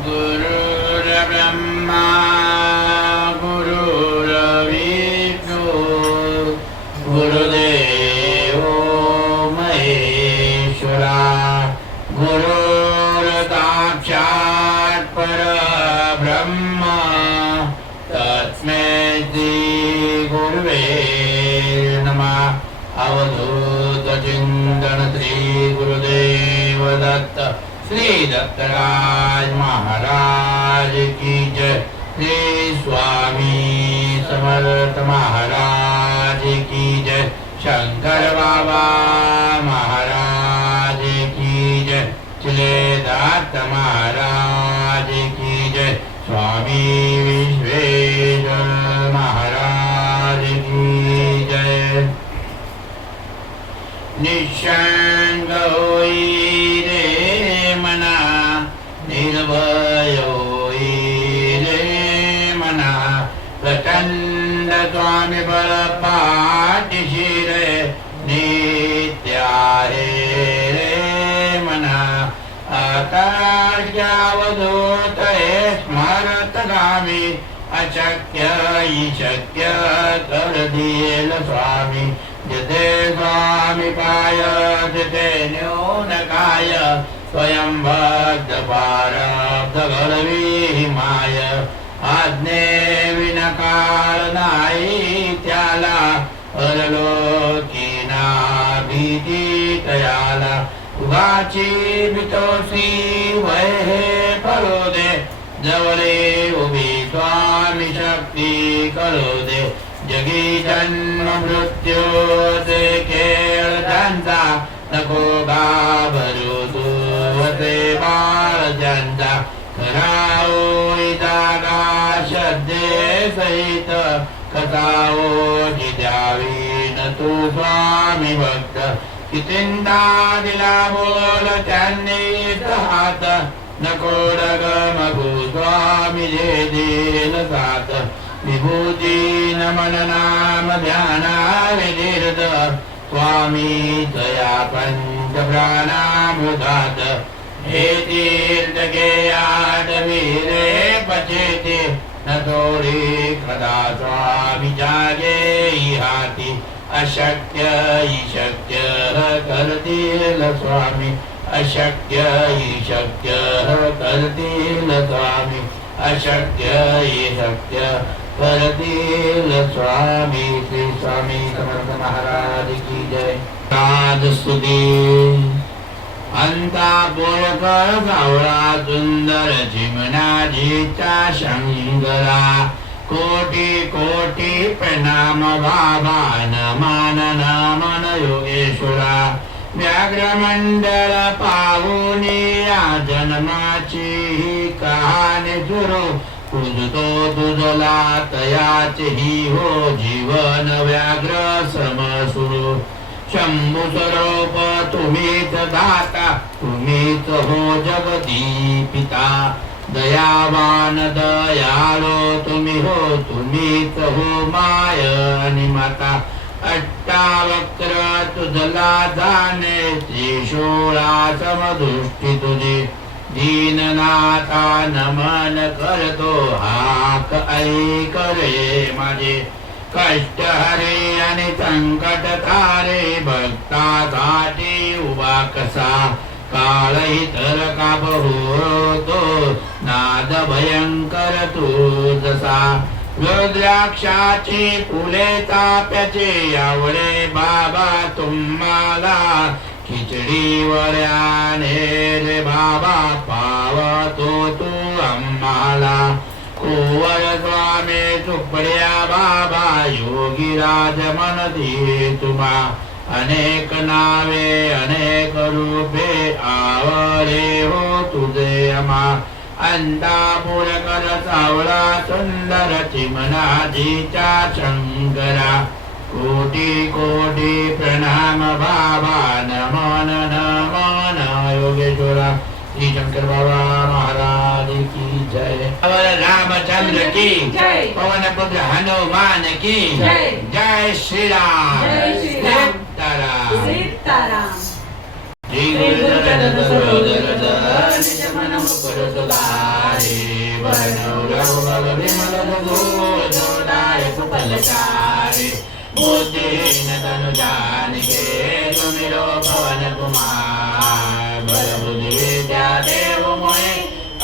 गुरुर्ब्रह्मा गुरुर्विष्णु गुरुदेवो महेश्वरा गुरुर्साक्षात् परब्रह्म तस्मै श्री गुरुवे नमः। अवधूत चिंतन श्री गुरुदेव दत्त श्री दत्तराज महाराज की जय। श्री स्वामी समर्थ महाराज की जय। शंकर बाबा महाराज की जय। चिलेदात महाराज की जय। स्वामी विश्वेश्वर महाराज की जय। निशंक होई रे मना, निर्भय होई रे मना, प्रचंड स्वामी बल पाठीशी रे नित्य आहे रे मना। आकाशावधूत हे स्मरत गामी, अशक्य शक्य कर दिल स्वामी। जिथे स्वामी पाय तिथे न्यूनकाय, स्वयं भक्त प्रारब्ध घडवी माय। आज्ञे विनकाळ नाही त्याला, परलोकी ना भीती तयाला। उगाची भीतोसी वय हे फलो दे, जवळे उभी स्वामी शक्ती करू दे। जगी जन्म मृत्यूचे खेळ त्यांचा, नको घाबरू तू ते बाळ ज्यांचा। कराओ जागा श्रद्धे सहित, कसाओ द्यावी न तू स्वामी भक्त। कितींदा दिला बोल त्यांनी हात, नको डगमगू स्वामी जे देल साथ। विभूती नमन नाम ध्यानावे तीर्थ, स्वामी तया पंच प्राणामृतात्। हे तीर्थ गेयात वीरे पचेते, न थोडी कदा स्वामी जागे हाती। अशक्य शक्य करतील स्वामी, अशक्य शक्य करतील स्वामी। अशक्य शक्य करतील स्वामी। श्री स्वामी समर्थ महाराज की जय। साध स्तुती अंता बोलकर सावळा, सुंदर चिमणाजीचा शंकरा। कोटी कोटी प्रणाम बाबा, नमन नमन योगेश्वरा। व्याघ्रमंडळ पाहुनी या जन्माची कहाणी सुरू, पूजतो तुझला तयाचे ही हो जीवन व्याघ्र समसुरू। शंभू स्वरूप तुम्हीच दाता, तुम्हीच हो जगती पिता। दयावान दयाळो तुम्ही हो, तुम्हीच हो माय आणि माता। अट्टावक्र तुझला जाणे, त्रिशूळा समदृष्टी तुझी। दीननाथा नमन करतो, हाक ऐक रे माझे। कष्ट हरे आणि संकट तारे, भक्तासाठी उभा कसा। काळही तर का होतो, नाद भयंकर तू जसा। रुद्राक्षाची फुले ताप्याचे, आवडे बाबा तुम्हाला। खिचडी वड्याने रे बाबा, पावतो तू आम्हाला। कुंवर स्वामी चुपड्या बाबा, योगीराज मनदी तुम्हा। अनेक नावे अनेक रूपे, आवडे हो तुझे अमा। अंतापुर कर सावळा, सुंदर चिमणाजीचा शंकरा। कोटी कोटी प्रणाम बाबा, नमन नमन योगेश्वरा। श्री शंकर बाबा महाराज की जय। अवर रामचंद्र की जय। पवन पुत्र हनुमान की जय। जय श्री राम। सीताराम। श्री गुरुचरण सरोदर निज मन मुकुर सुधारे वरनौ रघुबर विमल जोदायक फलचारि बुद्धिहीन तनु जानिके सुमिरो पवन कुमार बल बुद्धि विद्या देव मोहि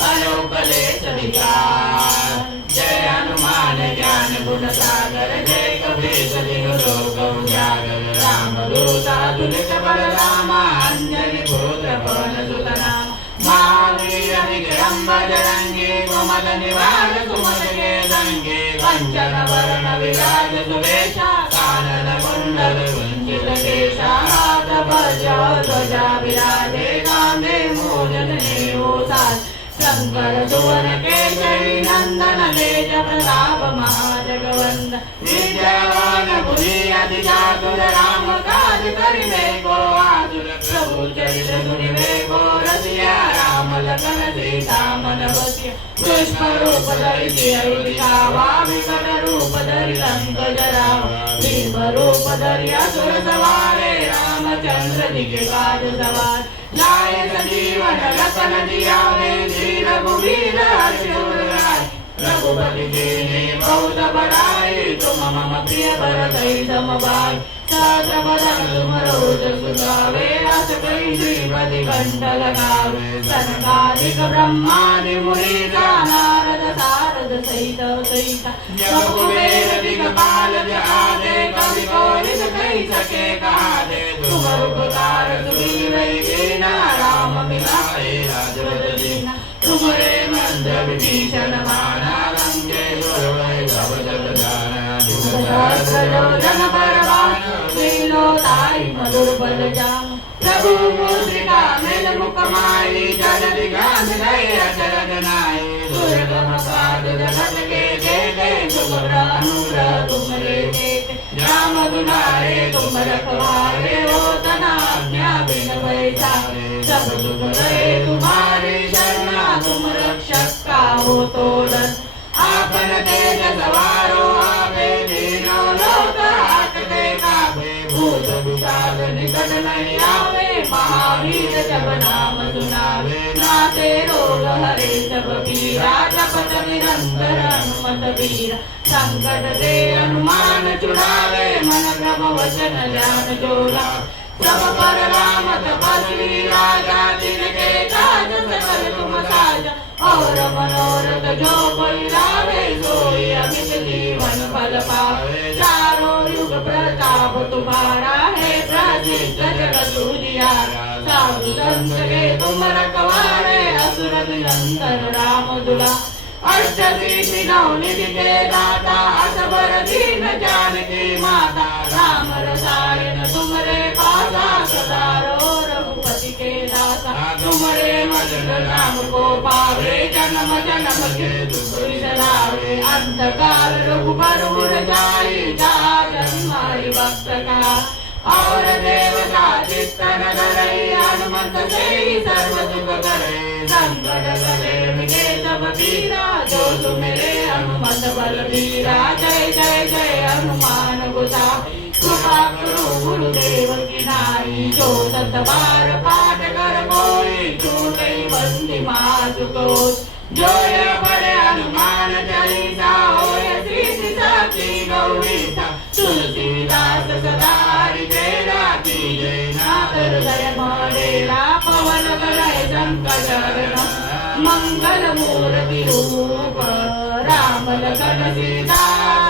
अनुपलेश विकार जय हनुमान ज्ञान गुण सागर जय कपीश तिहु लोक उजागर राम दूत अतुलित बल रामा अंजनी पुत्र पवन सुत नाम महावीर विक्रम बजरंगी कुमद निवार सुमद के संगे कंचन वरण विराज सुवेशा कानन कुंडल कुंचित केशा हाथ वज्र ध्वजा विराजे कांधे मूषक नेवोसार शंकर सुवन केसरी नंदन तेज प्रताप महाजगवंदन विद्यावान बुद्धि अति चातुर राम काज करिबे को आतुर प्रभु चरित्र सुनिबे को रसिया राम लखन सीता मन बसिया कृष्ण रूप धरि सियहि दिखावा विकट रूप धरि लंक जरावा भीम रूप धरि असुर सवारे रामचंद्र जी के काज सवार लाए सजीवन लखन जियावे श्री रघुवीर हर्षुर राय रघुपति कीन्ही बहुत बड़ाई तुम मम प्रिय भरत सम भाई सहस्र बदन तुम रोज सुगावे अस कई श्रीपति कंठ लगावे सनकादिक ब्रह्मादि मुनीसा नारद सारद सहित सहिता जब कुबेर दिगपाल जहादे कवि कोविद कहि सके कहादे तुम उपकार सुग्रीव कीन्हा राम मिलाए राजपद दीन्हा तुमरे मंत्र विभीषण माना लंके सुरवै भव जग जाना सहस्रयोजन परवान लीलोताई मधुर बल जाम प्रभु मुद्रिका मेल मुख माई जल दिगान गए अचरज नाई दुर्गम साधु जगत के देते सुगम अनुग्रह तुमरे देते राम दुलारे तुम रखवारे हो तना आज्ञा बिन बैठारे सब तुम रहे तुम्हारे शरणा तुम रक्षक काहू तोड़न आपन तेज सवारो आवे दीनो लोक हाकते काबे भूत विशाल निकट नहीं आवे महावीर जब नाम सुनावे नाते रोग हरे सब पीरा जपत निरंतर हनुमत वीरा संकट ते हनुमान छुड़ावे मन क्रम वचन ध्यान जोड़ा सब पर राम तपस्वी राजा जिनके काज सकल तुम साजा और मनोरथ जो कोई लावे सोई अमित जीवन फल पावे चारों युग प्रताप तुम्हारा है प्रसिद्ध जगत उजियारा साधु संत के तुम रखवारे असुर निरंतर राम दुला अष्टसिद्धि नवनिधि के दाता असबर दीन जानकी माता राम रसायन तुमरे पासा सदा रो रघुपति के दाता तुमरे मदन राम को पावे जन्म जन्म के दुख बिसरावे अंत काल रघुबर पुर जाई जात हमारी भक्त का और देवता चित्तन धरई हनुमत से सर्व दुख करे संकट गले मिटे सब पीरा जो सुमिरे हनुमत बलबीरा जय जय जय हनुमान गोसा कृपा करो गुरुदेव की नाई जो सत बार पाठ कर कोई छूटे बंदी मासु को जो ये बड़े हनुमान चालीसा होय सिद्धि साची गौरीसा तुलसीदास सदा हरि तेरा की जय नागर जय मरेला पवन कलय संकटहरण मंगल मूर्ति रूप राम लखन सीता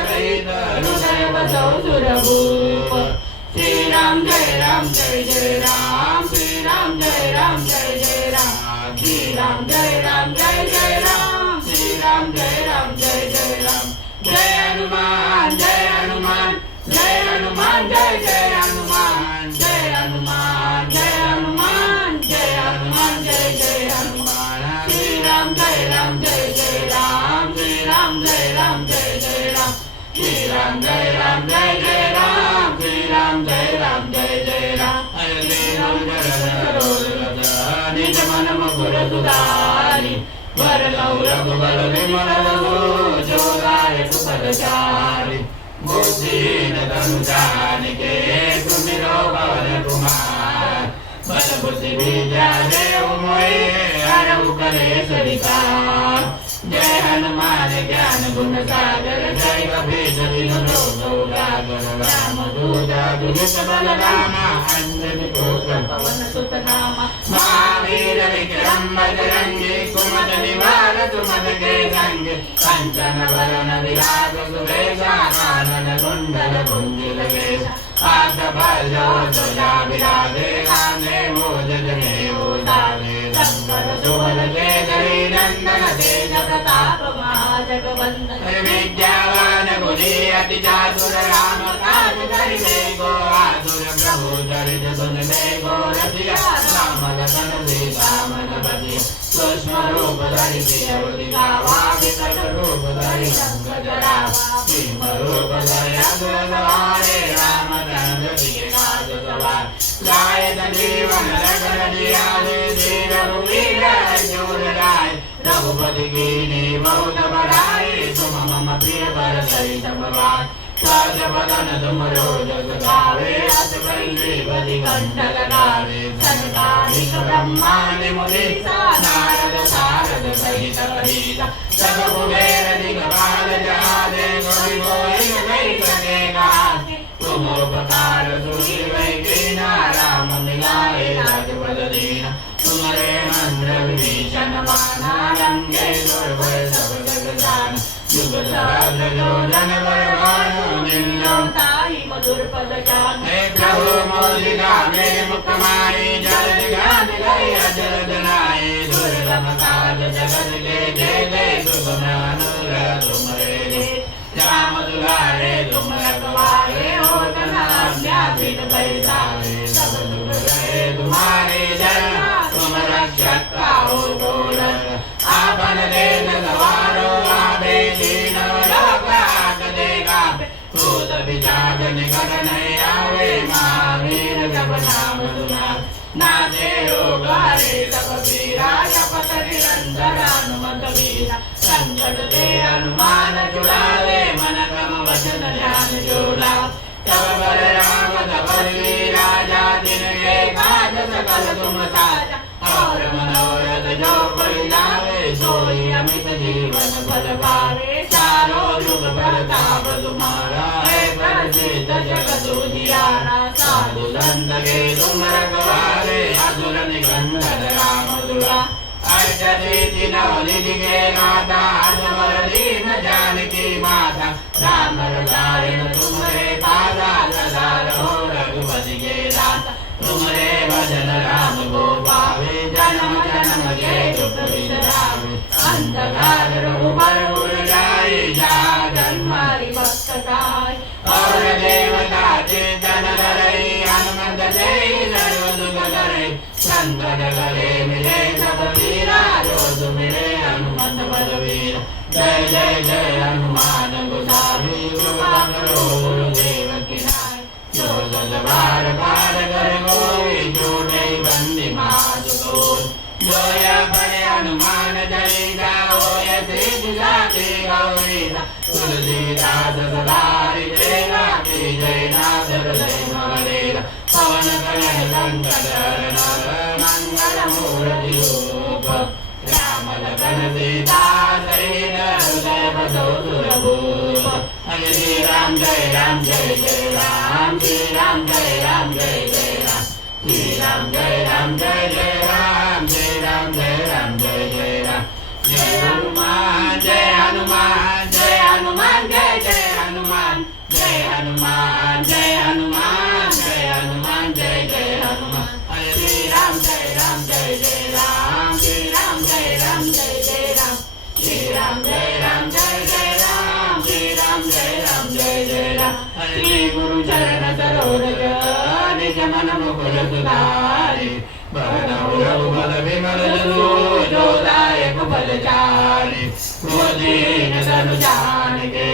सहित हृदय बसौ सुरभूप श्री राम जय जय राम श्री राम जय जय राम श्री राम जय जय राम श्री राम जय जय राम जय हनुमान जय हनुमान जय हनुमान जय जय हनुमान जय हनुमान जय हनुमान जय हनुमान जय जय हनुमान श्री राम जय जय राम श्री राम जय जय राम श्री राम जय जय राम श्री राम जय जय राम हरे राम निज मन मुकुर सुधारि वरनौ रघुबर विमल जोदायक फलचारि बुद्धिहीन तनु जानिके सुमिरो पवन कुमार बल बुद्धि विद्या देव मोहि हरऊ कलेश विकार। जय हनुमान ज्ञान गुण सागर जय कपीश तिहु लोक उजागर। राम दूत अतुलित बल धामा अंजनी पुत्र पवन सुत नामा। महावीर विक्रम बजरंगी कुमति निवार सुमति के संगी। कंचन वरण विराज सुबेशा कानन कुंडल कुंडल केशा। हाथ पल्लव ध्वजा विराजे कांधे मूज जनेऊ साजे। शंकर सुवन केसरी नंदन तेज प्रताप महाजगवंदन। विद्यावान गुणी अति चातुर राम काज करिबे को आतुर। प्रभु चरित सुनिबे को रसिया राम लखन सीता मन बसिया। सूक्ष्म रूप धरि सियहि दिखावा विकट रूप धरि लंक जरावा। भीम रूप धरि असुर संहारे रामचंद्र जी के काज सवारे। लाए संजीवन लखन जियाए श्री रघुवीर हर्षोर लाए। रघुपति कीन्ही बहुत बड़ाई तुम मम प्रिय भरतहि तम भाई। सहज वदन तुम रोजस गावे अस श्रीपति कंठ लगावे। सनकादिक ब्रह्मादि मुनीसा नारद सारद सहित अहिता। सब कुबेर दिक्पाल जहाते कोई कोई नहीं सकेगा। तुम उपकार सुनिबे कीना राम मिलाए राजपद दीना। तुम्हारे मंत्र विभीषण माना लंकेश्वर भय सब जग जाना। युग सहस्र योजन बलवान मिलो ताहि मधुर पद जान। हे प्रभु मौलिका मेरे मुख माहि जल गान गए अजर जनाए। दुर्गम काज जगत के जेते सुगम अनुग्रह तुमरे दे। राम दुलारे तुम रखवारे हो तना आज्ञा बिन पैसारे। सब दुख गए तुम्हारे शरण तुम रक्षक काहू को डर। आपन देश सवारो आवे दीनव लोक हाथ देगा। भूत पिशाच निकट नहीं आवे महावीर जप नाम सुनावे। नासे रोग हरे सब पीरा जपत निरंतर हनुमत वीरा। संकट ते हनुमान छुड़ावे मन क्रम वचन ध्यान जो लावे। तब बल राम तपल राजा जिनके काज सकल तुम साजा। और मनोरथ जो कोई लावे सोई अमित जीवन फल पावे। चारों युग प्रताप तुम्हारा है प्रसिद्ध जगत उजियारा। साधु संत के तुम रखवारे असुर निकंदन राम दुलारे। अष्टसिद्धि नवनिधि के नाथा असवर दीन जानकी माता। राम रसायन तुम्हारे पासा सदा रहो रघुपति के दासा। तुम्हारे भजन राम को पावे जन्म जन्म के दुख बिसरावे। अंधकार रघुबर उर जाए जहाँ जन्मारि भक्त काय। और देवता चिंतन धरई हनुमत से सर्व दुख धरई। संकट गले मिले सब पीरा जो सुमिरे हनुमत बलवीरा। जय जय जय हनुमान गोसावी कृपा करो गुरुदेव की नाई। जो सत बार पार कर कोई जो नहीं बंदी मात कोई। जो यह पढ़े हनुमान चालीसा होय सिद्धि साखी गौरीसा। तुलसीदास सदा हरिदेवा की जय नाथ हृदय मरेरा। पवन कल्याण संकट हरण मंगल मूर्ति रूप। राम लखन सीता सहित हृदय बसो सुरभूप। श्री राम जय राम जय जय राम। श्री राम जय राम जय जय राम। श्री राम जय राम जय जय राम। श्री राम जय राम जय जय राम। जय हनुमान जय हनुमान जय हनुमान जय जय हनुमान। जय हनुमान जय हनुमान जय हनुमान जय जय हनुमान। श्री राम जय राम जय जय राम। श्री राम जय राम जय जय राम। श्री राम जय राम जय जय राम। श्री राम जय राम जय जय राम। श्री गुरु चरण सरोज निज मन मुकुर सुधारि। बरनउँ रघुबल विमल जसु जो दायक फलचारि। क्रोधीन तनु जानिके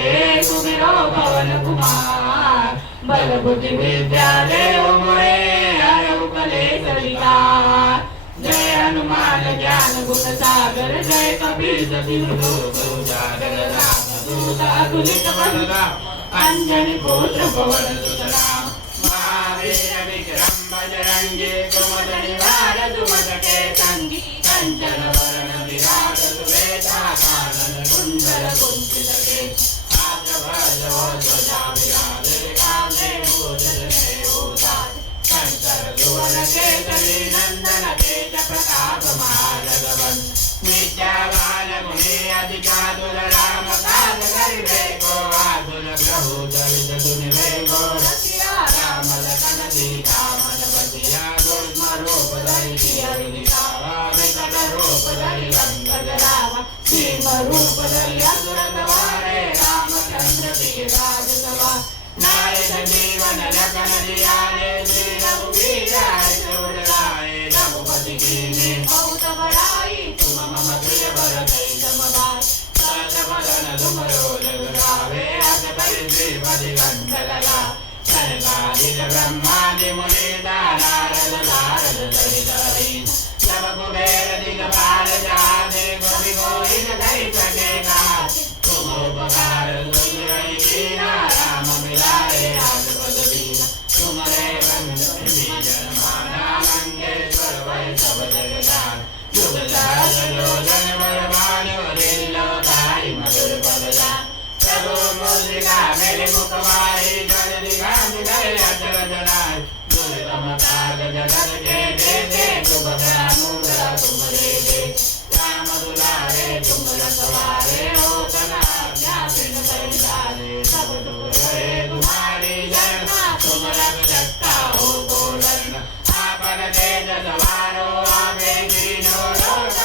सुमिरो पवन कुमार। बल बुद्धि विद्या देव मोहे हरऊ कलेश विकार। जय हनुमान ज्ञान गुण सागर जय कपीश तिहु लोक उजागर। राम दूत अतुलित बल धामा अंजनी पुत्र पवन सुत नामा। महावीर विक्रम बजरंगी कुमति निवार सुमति के संगी। कंचन वरण विराट सुवेशा कानन कुंडल कुंचित केश हाथ ध्वजा विराजे कांधे भूषणे भूषाज शंकर सुवन केसरी नंदन तेज प्रताप महाजगवंत विद्यावान गुणी अति चातुर राम काज करिबे को आतुर प्रभु चरित सुनिबे को रसिया राम लखन सीता मन बसिया सूक्ष्म रूप धरि सियहि दिखावा विकट रूप धरि लंक जरावा भीम रूप धरि असुर संहारे रामचंद्र के राज सभा नारद जीवन लखन जियारे श्री रघुवीर हर्ष लाए रघुपति कीन्हे बहुत बड़ाई तुम मम प्रिय भरत समभाई सत वदन तुमरो जग गावे अस कहि श्रीपति कंठ लगा सनकादिक ब्रह्मादि मुनीता नारद नारद सहित हरि सब कुबेर दिगपाल जाते कवि कोई कहि सके गाते तुम उपकार सुग्रीव कीना राम मिलाए हाथ पद दीना तुम्हारे बंद बीजन माना लंकेश्वर वै सब जग जान जुग सहस्र बलवान लीलो ताहि मधुर पद जान प्रभु मुद्रिका मेरे मुख माहि जल दिखांत गए अचर जनाय दुर्गम काज जगत के देते शुभ अनुग्रह तुम्हारे दे राम दुलारे तुम रखवारे हो तना ज्ञान परिचारे सब दुख गए तुम्हारी जन्म तुम रख सकता हो गोलन आपन तेज सवारो आवे दीनो लोक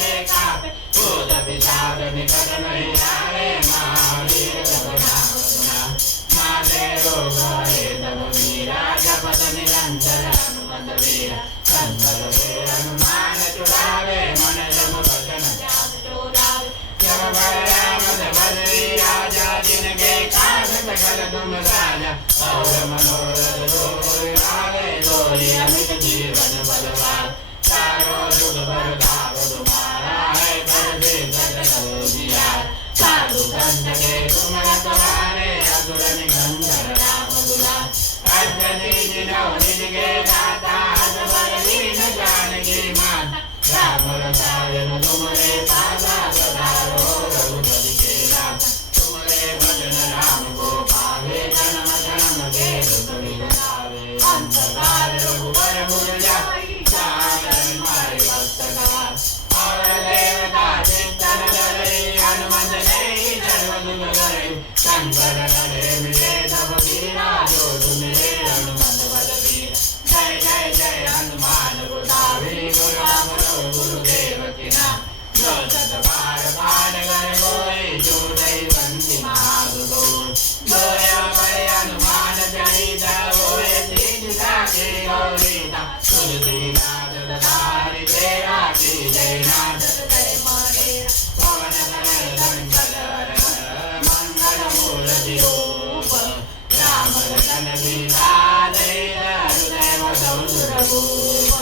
देखा भूत पिशाच निकट नहीं आवे महावीर सब नाम सुना मारे रोग हरे सब वीरा जपत निरंतर हनुमत वीरा संकल वे हनुमान छुड़ावे मन जम भजन जाप चोरावे जब भय राम बद्री राजा जिनके काज सकल तुम राजा और मनोरथ होय लावे लोरी अमित जीवन बलवान चारों जुग बरताव तुम्हारा है कर दे सकल जिया साधु संत के तुम रखवारे असुर निकंदन राम दुलार अष्टनि जिनो निज के दाता असबर दीन जानकी माता राम रसायन तुमरे पासा सदा रो रघुपति के दाता तुमरे भजन राम को पावे जन्म जन्म के दुख बिसरावे अंत काल रघुबर पुर जाई जान मारे भक्त का और देवता चिंतन धरे हनुमत नहीं सर्व दुख करे शंकर हरे मिले तब वीरा जो तुमरे हनुमत बलवीर जय जय जय हनुमान गोसावी गुरु गुरुदेव की नाम जो सत बार पार कर गोई जो दई बंदी महागुरु जोया करे हनुमान चरिता होए तीज साके गौरीता तुलसीदास सदारि तेरा की जय नाथ करे मानेरा पवन तनय संकल हरण मंगल मूर्ति रूप राम लखन सीता जय हृदय वसौ सुरभूप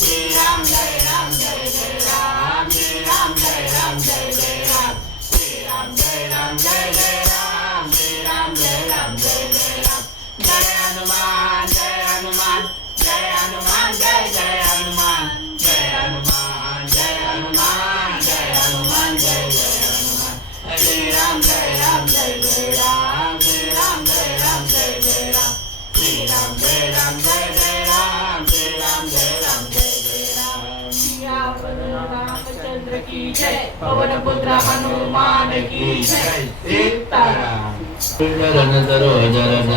श्री राम जय राम जय जय राम श्री राम जय राम जय जय राम श्री राम जय राम जय जय राम श्री राम जय राम जय जय राम जय हनुमान जय हनुमान जय हनुमान जय जय हनुमान जय हनुमान जय हनुमान जय हनुमान जय जय हनुमान श्री राम जय राम जय जय राम श्री राम जय राम जय जय राम श्री राम जय राम जय जय राम श्री राम जय राम जय जय राम सियावर रामचंद्र की जय पवन पुत्र हनुमान की जय सीताराम चरण सरोज रज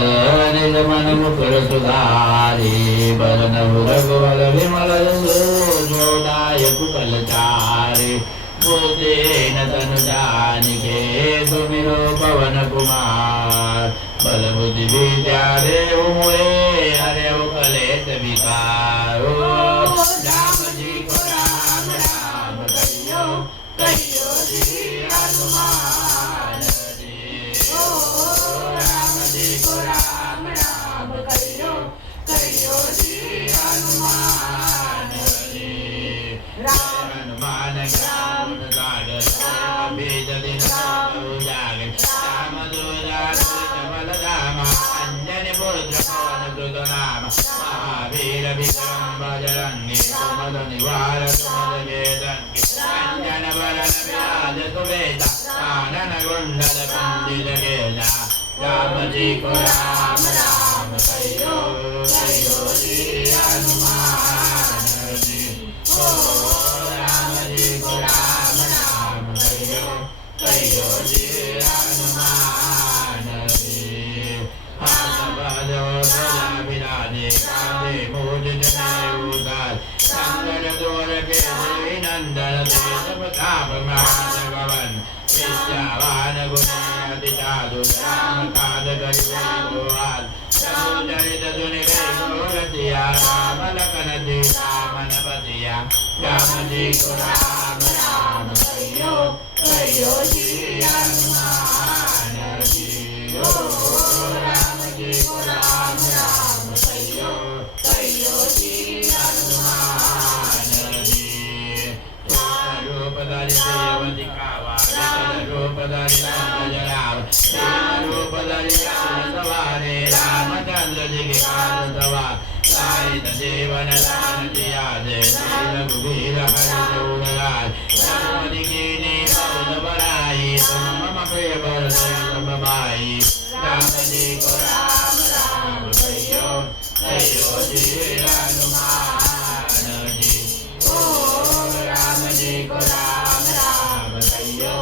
निज मन मुकुर सुधारी वरण रघुवर विमल जोदायक फलचारी बुद्धिहीन तनु जानिके सुमिरो पवन कुमार बल बुद्धि विद्या देव मोहे हरेव कलेश विकारो राम जी को राम राम कहियो कहियो श्री हनुमान जी राम जी को राम राम कहियो कहियो श्री हनुमान जी राम हनुमान राम गाड़ बीज दिन जागे राम दूजा कमल धाम अंजन पुत्र पवन कृत नाम महावीर विक्रम बजरंगी सुमद निवार सुमद वेद Ranjana Varana Vyada Suveda Anana Gundala Pandita Geda Ramaji ko Rama Rama Kayo Kayo Ji Hanuman Ji Oh Ramaji ko Rama Rama Kayo Kayo Ji Hanuman Ji Hasabado Bala Vidani Kade Mujane Udal Sangara Dora Kede Nandana Desa Patapa Mahadagavan Vidyavana Gunaya Ditadu Rama Kada Garivaduad Samudarita Dunire Guratiya Rama Lakanati Rama Navatiya Ramaji ko Rama Rama Kayo Kayo Ji Hanuman Ji Ramaji ko Rama Rama Kayo Kayo Ji Hanuman Ji Rupadari Devati Kava Rupadari Nandajalava Rupadari Savari Ramachandra Jigi Kadava Saita Devana Lana Jiyade Sila Gubira Harijunagad Sarvadi Kini Bhavadabarai Samama Kriya Bharata Babai Ramaji ko Rama Rama Kayo Kayo Ji Hanuman Ji Ramaji ko Rama Rama Kayo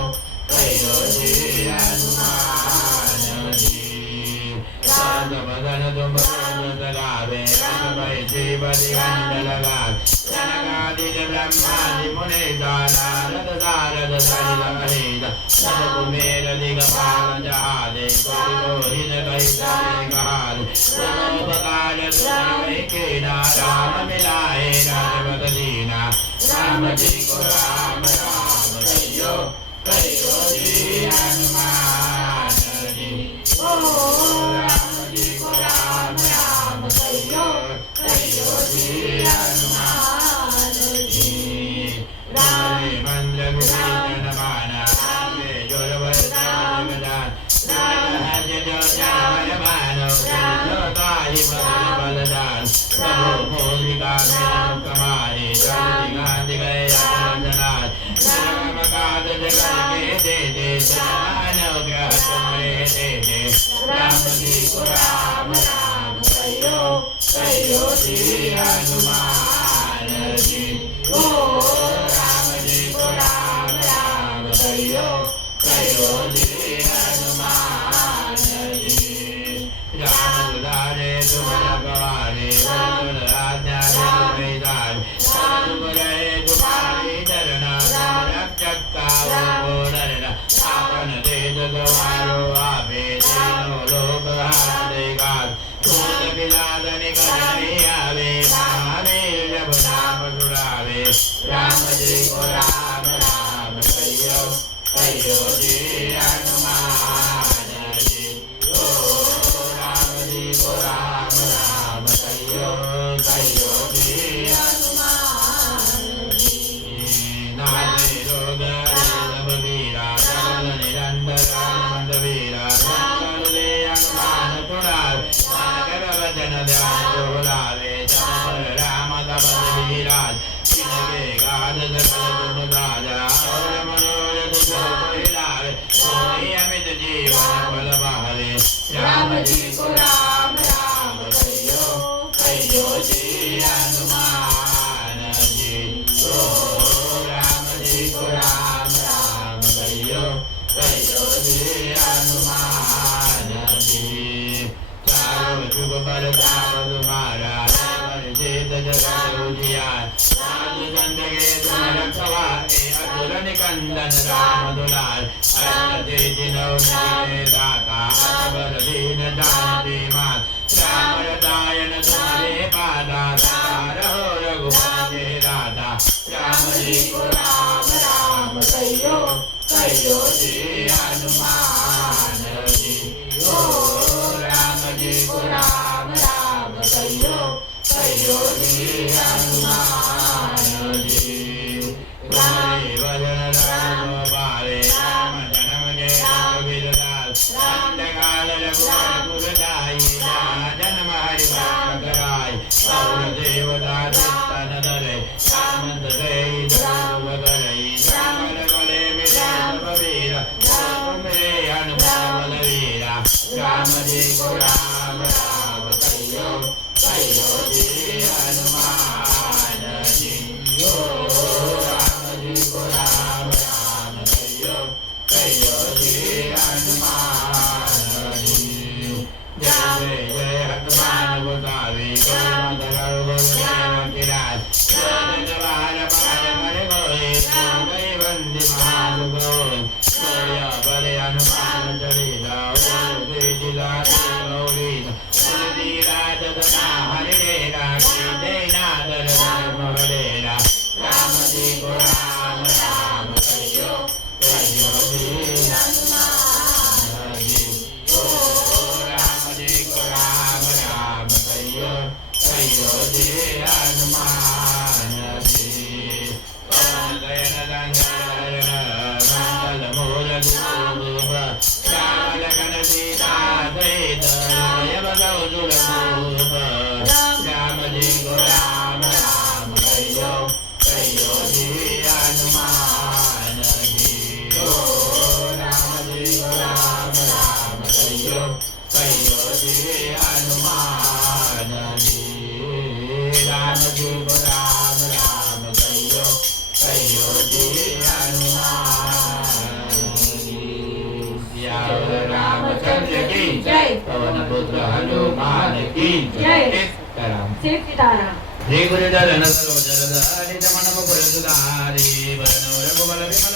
Kayo Ji Hanuman Ji Sadavadana Dumbadana Dagave Ramabai Jivadi Vandalagad Janagadi Brahmadi Muneda Narada Darada Saila Maheda Sadakumera Digamala Jahade Kodigohina Kaisa Dekahade Ramabakala Tunamekena Rama Milahe Rajavadalina Ramaji ko Rama Rama Kayo Kayo Ji Hanuman Ji Ramaji ko Rama Rama Kayo Kayo Ji Hanuman Ji Rame Mandra Gurita Namana Rame Joravata Jagadan Rama Hajya Jodhana Varamano Jodhari Madhya Baladan Prabhu Mulika Mena Kamari Jagati Gandhi Gaya Ranjanad Rama Kada Jagati Tete Jana Graha Tumare Tete Ramaji ko Rama Rama Kayo Kayo Ji Hanuman Ji Ramaji ko Rama Rama Kayo Kayo Ji Hanuman Ji Ramadudare Tumaragavare Varadurajna Vedar Ramadudare Tumari Dharana Ramakchatta Varadurana Apana Deda Gavaro Ave Dino Lokahadegar Kuda Viladani Karani Ave Mahane Jabana Madurave Ramaji ko Rama Rama Kayo Kayo Ji Hanuman Ji Ramaji ko Rama Rama Kayo Kayo Ji Hanuman Ji Nade Rogare Navavira Navana Nirandara Mandavira Nandale Hanuman Tunar Nagaravadana Dhyana Tavara Rama Tavara Viraj Sinave Gada Jagala Dumadaja Aura Manoja Dukha Soni Amit Jivana Palavahare Ramaji ko Rama Rama Kayo Kayo Ji Hanuman Ji Ramaji ko Rama Rama Kayo Kayo Ji Hanuman Ji Charo Juga Bharata Dumara Jeta Jagat Ujiyar Sadhu Jandage Dumarakava Adula Nikandan Ramadular Adjati Navnike Data Atabaradina Dhanati Mat Ramaradayana Tumare Pada Taraho Raghupate Radha Ramaji ko Rama Rama Kayo Kayo Ji Hanuman Ji Ramaji ko Rama Rama Kayo Kayo Ji Hanuman Ji Ramaji Vajana Rama Bhare Rama Janamage Rama Vidal Randagala Raghuvar Puradai Janamari Bhagarai Saura Devata Dittanadare Ramandare Dharuvagare Ram कहियो कहियो जी हनुमान जी ओ राम जी को राम राम कहियो कहियो जी हनुमान जी जय जय हनुमान गोसावी गोमाता गोविंद जवान पाल कर गोए गई वंदे मातरम जय बड़े हनुमान चढ़ेला जिला गौरी राज हरेरा देनादर हरेरा राम जी को राम राम कहियो कहियो जी हनुमान जी ओ राम जी को राम राम कहियो कहियो जी हनुमान जी पवन गयन गंगाधर मंगल मूल रूप राम लखन सीता सहित बधौ सुर रूप राम जी को राम राम कहियो कहियो जी हनुमान जी ओ राम जी को राम राम कहियो कहियो जी हनुमान जी राम जी को राम राम कहियो कहियो जी हनुमान जी रामचंद्र की जय पवन पुत्र हनुमान की जय सीताराम श्री गुरुदलन सरोजरधारि जमन मुकुर सुधारि वरन रघुबल विमल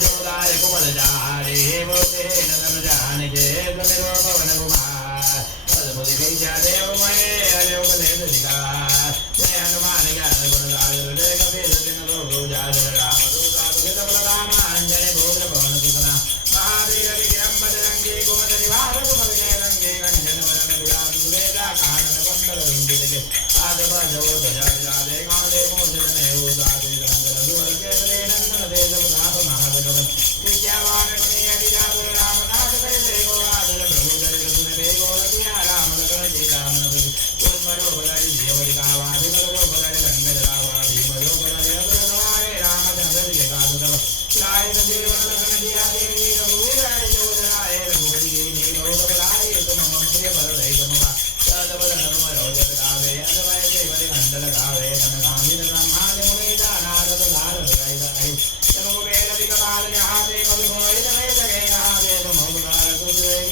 जोदाय कुमल जारि बोले नदन जानिके सुमिरो पवन कुमार पदमुदि विद्या देव महे हरिओ बले विकार जय हनुमान ज्ञान गुण सागर जय कपीस तिन लोक उजागर राम दूत तुलित बल राम अंजनी भूद्र पवन सुतना महावीर विक्रम बजरंगी कुमति निवार कुमति जय रंगे कंचन वरन विराज सुवेदा कानन कुंडल रुंजिते आदव जवो ध्वजा विराजे कांधे मूर्धन उदारे रंगन दुवर केसरी नंदन तेज प्रताप महाजगव विद्यावान गुणी अतिजातु राम नाथ करे गो आदर प्रभु चरित सुन बेगो रतिया राम लखन जी राम नबी कुलमरो बलारि जीवरि गावा विमलो बलारि रंगन रावा भीमलो बलारि असुर सवारे रामचंद्र जी गाधु तव लाय जीवन लखन जी आदि रघुवीर हरि जोधराय रघुपति की नी बहुत बलारि तुम मम प्रिय बल दई तुमका सद बल नम रोजत गावे अदवय देवरि मंडल गावे तन गांधीर ब्रह्मादि मुनीता नारद धारद गायदा नहीं तम कुबेर दिगपाल जहाते कवि मोहित में जगे नहाते तुम उपकार कुबेर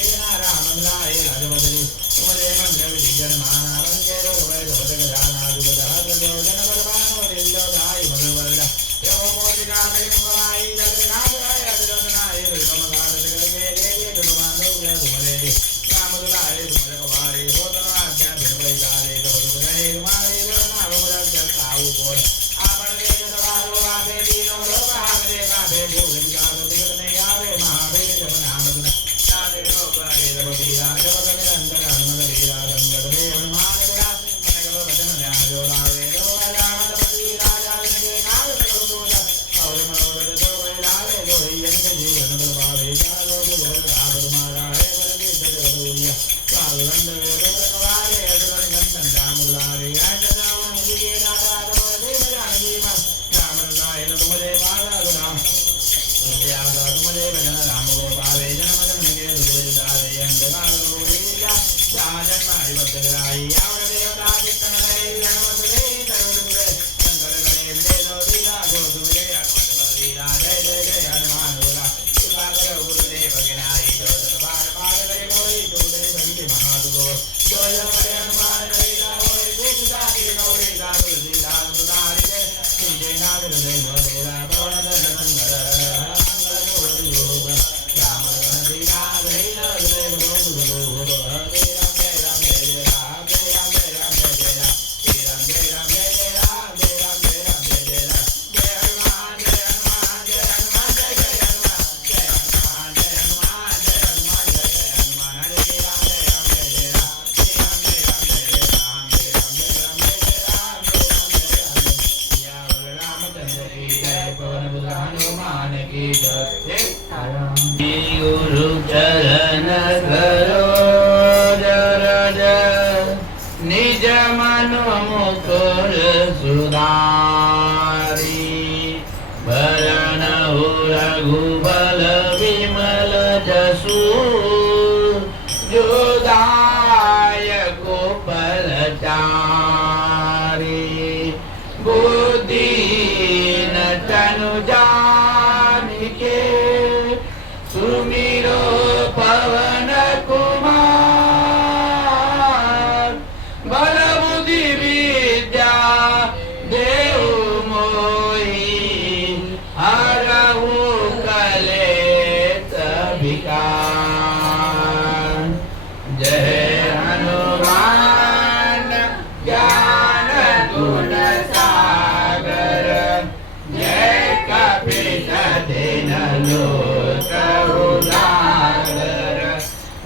राम लाए राजवदली तुमरे मंत्र विजन माना रंगे रोवे रोद गजाना दुबदहत जोजन बलवानो दिल्लो दाई मधुबला यो मोदिका प्रेम कमाई जल नाथ राय अजरनाय विक्रम गार जगत के देवी दुलमानो तुमरे दे राम दुलारे तुमरे कुमारी होतना आज्ञा बिरबई गारे दोद गए तुम्हारे गुणा बहुरत जताऊ बोल आपन के दरबारो आवे तीनों लोक हारे गावे गोविंद गावे दिगत नहीं आवे महावीर जप नाम गुना सारे लोक हरे जप वीरा जप निरंतर हनुमत वीरा रंगत में हनुमान गुना मन गल भजन ध्यान जो लावे जो राम तपति राजा के नाम सगल दूजा और मनोरथ जो लावे जो हियन के जीवन बल पावे चारो जो बोल राम तुम्हारा है बल के जगत दुनिया काल रंग वे लोक कवारे अजर गंधन राम लारे आज राम मुझे के राजा तो देव जानकी मन राम लाए तुमरे बाला गुनाम विद्यागा तुमरे भजन राम को पावे जन्म जन्म के दुख जारे अंधकार रोगी जा साजन मारी भक्त कराई आवड़ देवता चित्तन रे हनुमत रे तरुण रे शंकर करे मिले दो दीदा जो तुमरे हनुमत बलवीरा जय जय जय हनुमान बोला कृपा करो गुरुदेव के नाई जो बार बार करे मोई टूटे संगे महादुगो जो जो करे हनुमान करेगा होए देख जाके गौरी गारुल दीदा सुधारि जय जय नाथ हृदय मोरेरा पवन धन मंगल मंगल मूर्ति रूप राम लखन सीता सहित हृदय गोप गोप हरे राम जय राम जय जय राम जय राम जय राम जय जय राम जय राम जय राम जय जय राम जय राम जय राम जय जय राम जय हनुमान जय हनुमान जय हनुमान जय जय हनुमान जय हनुमान जय हनुमान जय हनुमान जय जय हनुमान हरे राम जय राम जय जय राम जय राम जय राम जय जय राम जय राम जय राम जय जय राम जय राम जय राम या रामचंद्र की जय पवन पुत्र हनुमान की जय गुरु चरण सरोज निज मन मुकुर सुधारी भरणहु रघुबल विमल जसु जो दायक बुद्धिहीन तनु जानिके सुमिरो पवन कुमार बल बुद्धि विद्या देहु मोहि हरहु कलेश विकार। जय हनुमान ज्ञान गुण सागर जय कपीसतिन लोक उजागर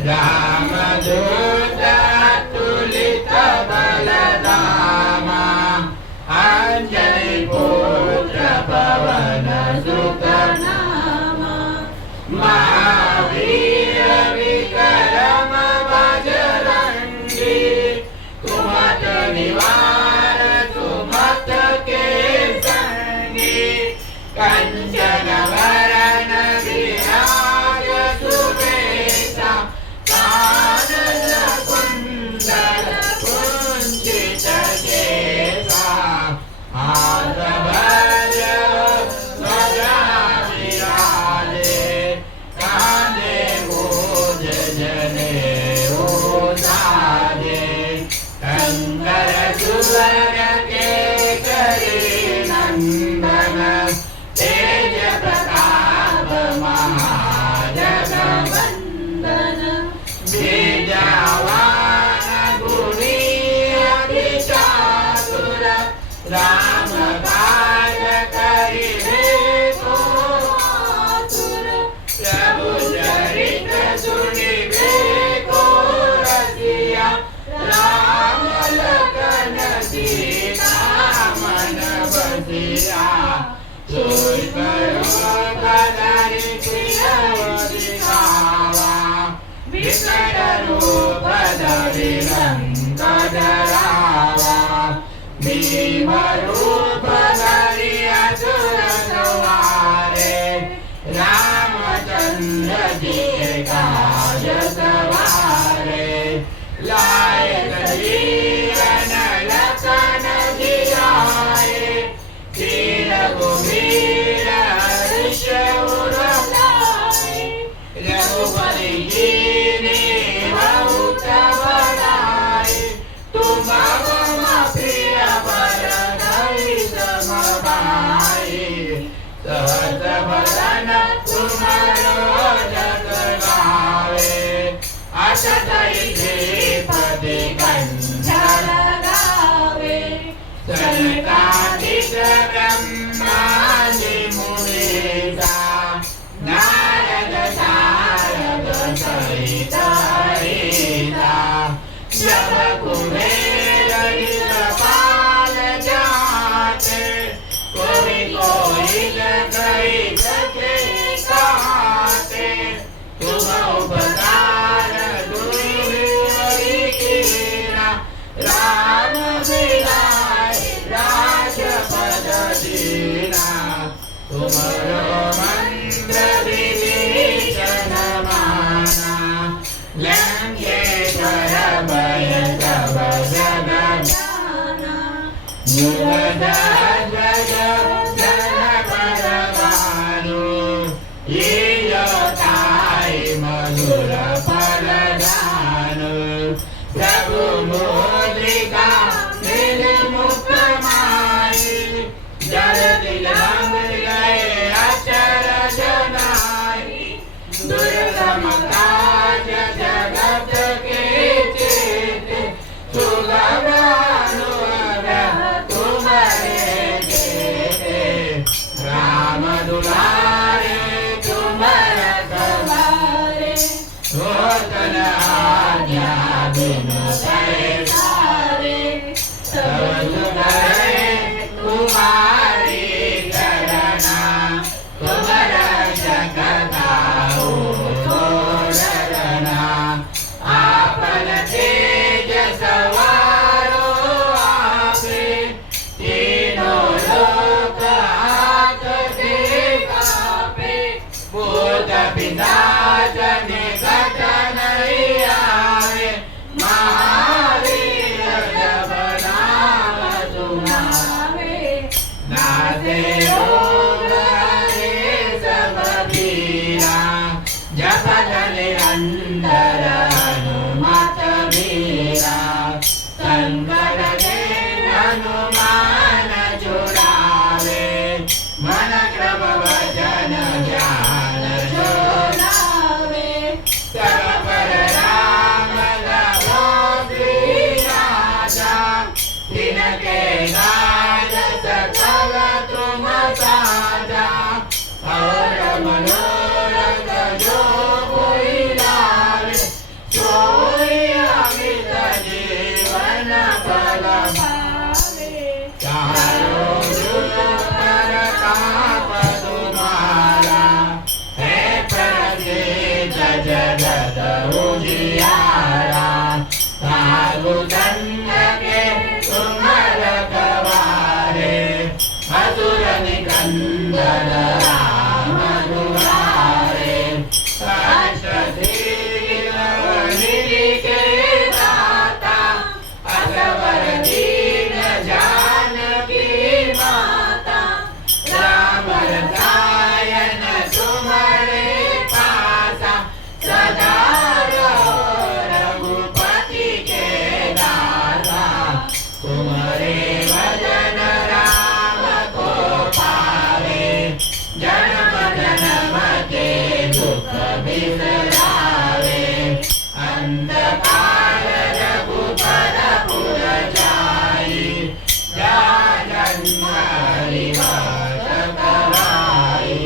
रामदूत अतुलित बलधामा अंजनी पुत्र पवन सुत नामा महावीर विक्रम बजरंगी कुमत निवार सुमत के संगी कंचन वरण विराज सुबेसा कानन कुंडल कुंचित केसा हाथ भैरव ध्वजा विराजे कांधे बोझ जनेऊ साजे शंकर सुवर केसरी नंदन तेज प्रताप महाजगवंदन विजयवान गुणी अति चातुर राम काज करिबे को आतुर प्रभु चरित सुनिबे को रसिया राम लखन सीता मन बसिया सोई करो बदरि प्रिय दिखावा विकट रूप धरि लंक जरावा भीम रूप धरि असुर संहारे रामचंद्र जी के काज सवारे लाए जीवन लखन जियाए वीर कुबीर हर्ष उर लाए रघुपति कीन्ही बहुत बड़ाई तुम मम प्रिय भरत सम भाई सहस बदन तुम्हारो जग गावे अशत श्रीपति कंठ लगावे सनकादिक ब्रह्मादि मुनीसा नारद शारद सहित हरिता सब कुबेर निकपाल जाते कोई कोई कही सके कहते तुम उपकार दुर्विधि कीना राम बिलाए राजपद दीना तुमरो मंत्र विभीषण माना लंकेश्वर भय सब जग जाना युग ध्वज जन पर भानु ताई मधुर फल दानु प्रभु मुद्रिका निर्मुख माई जल दिलंग गए अचर जनाई दुर्गम काज जगत के चित सुगम अनुग्रह तुम्हारे देते राम दुलारे तुम्हारा सवारे होतन आज्ञा बिनु सारे सब सुधरे तुम्हारी करना तुम्हारा जगदाओ छोड़ना आपन तेज सवारो आपे तीनों लोक हाथ दे कापे भूत पिशाच निकट नहीं आवे महा मनोरथ जो कोई लावे सोई अमित जीवन फल पावे। चारों जुग परताप तुम्हारा है प्रसिद्ध जगत उजियारा। साधु संत के तुम रखवारे असुर निकंदन राम दुलारे। कष्ट सिद्धि के दाता असवर दीन जानकी माता। राम रसायन तुम्हारे पासा सदा रहो रघुपति के दाता। तुम्हारे भजन राम को पावे जन्म जन्म के दुख बिसरावे। अंधकार रघुपर पुर जाई जहाँ जन्म हरि भक्त कराई।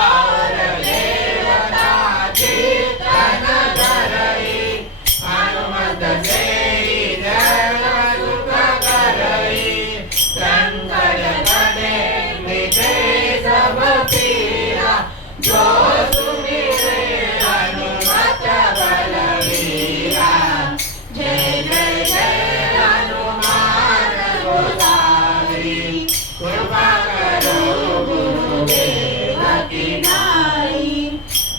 और देवता चित्तन धरई हनुमत से जग सुख करई। संकट कटे मिटे सब पीरा जो सुमिरे हनुमत बलवीरा। जय जय जय हनुमान गोसावी कृपा करो गुरुदेव की नाई।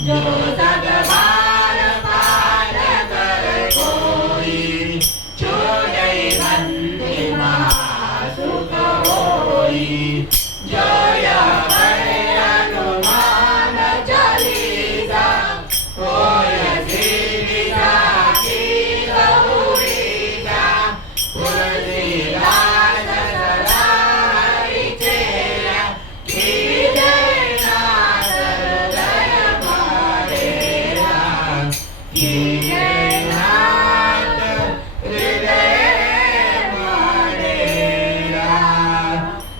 जो सद्भार पार कर कोई छोड़ै बंदी महासुख होई। जय हनुमान चालीसा होय सिद्धि साखी गौरीसा। तुलसीदास सदा हरिचेरा कीजय नाथ हृदय मारेरा। कीजय नाथ हृदय मारेरा।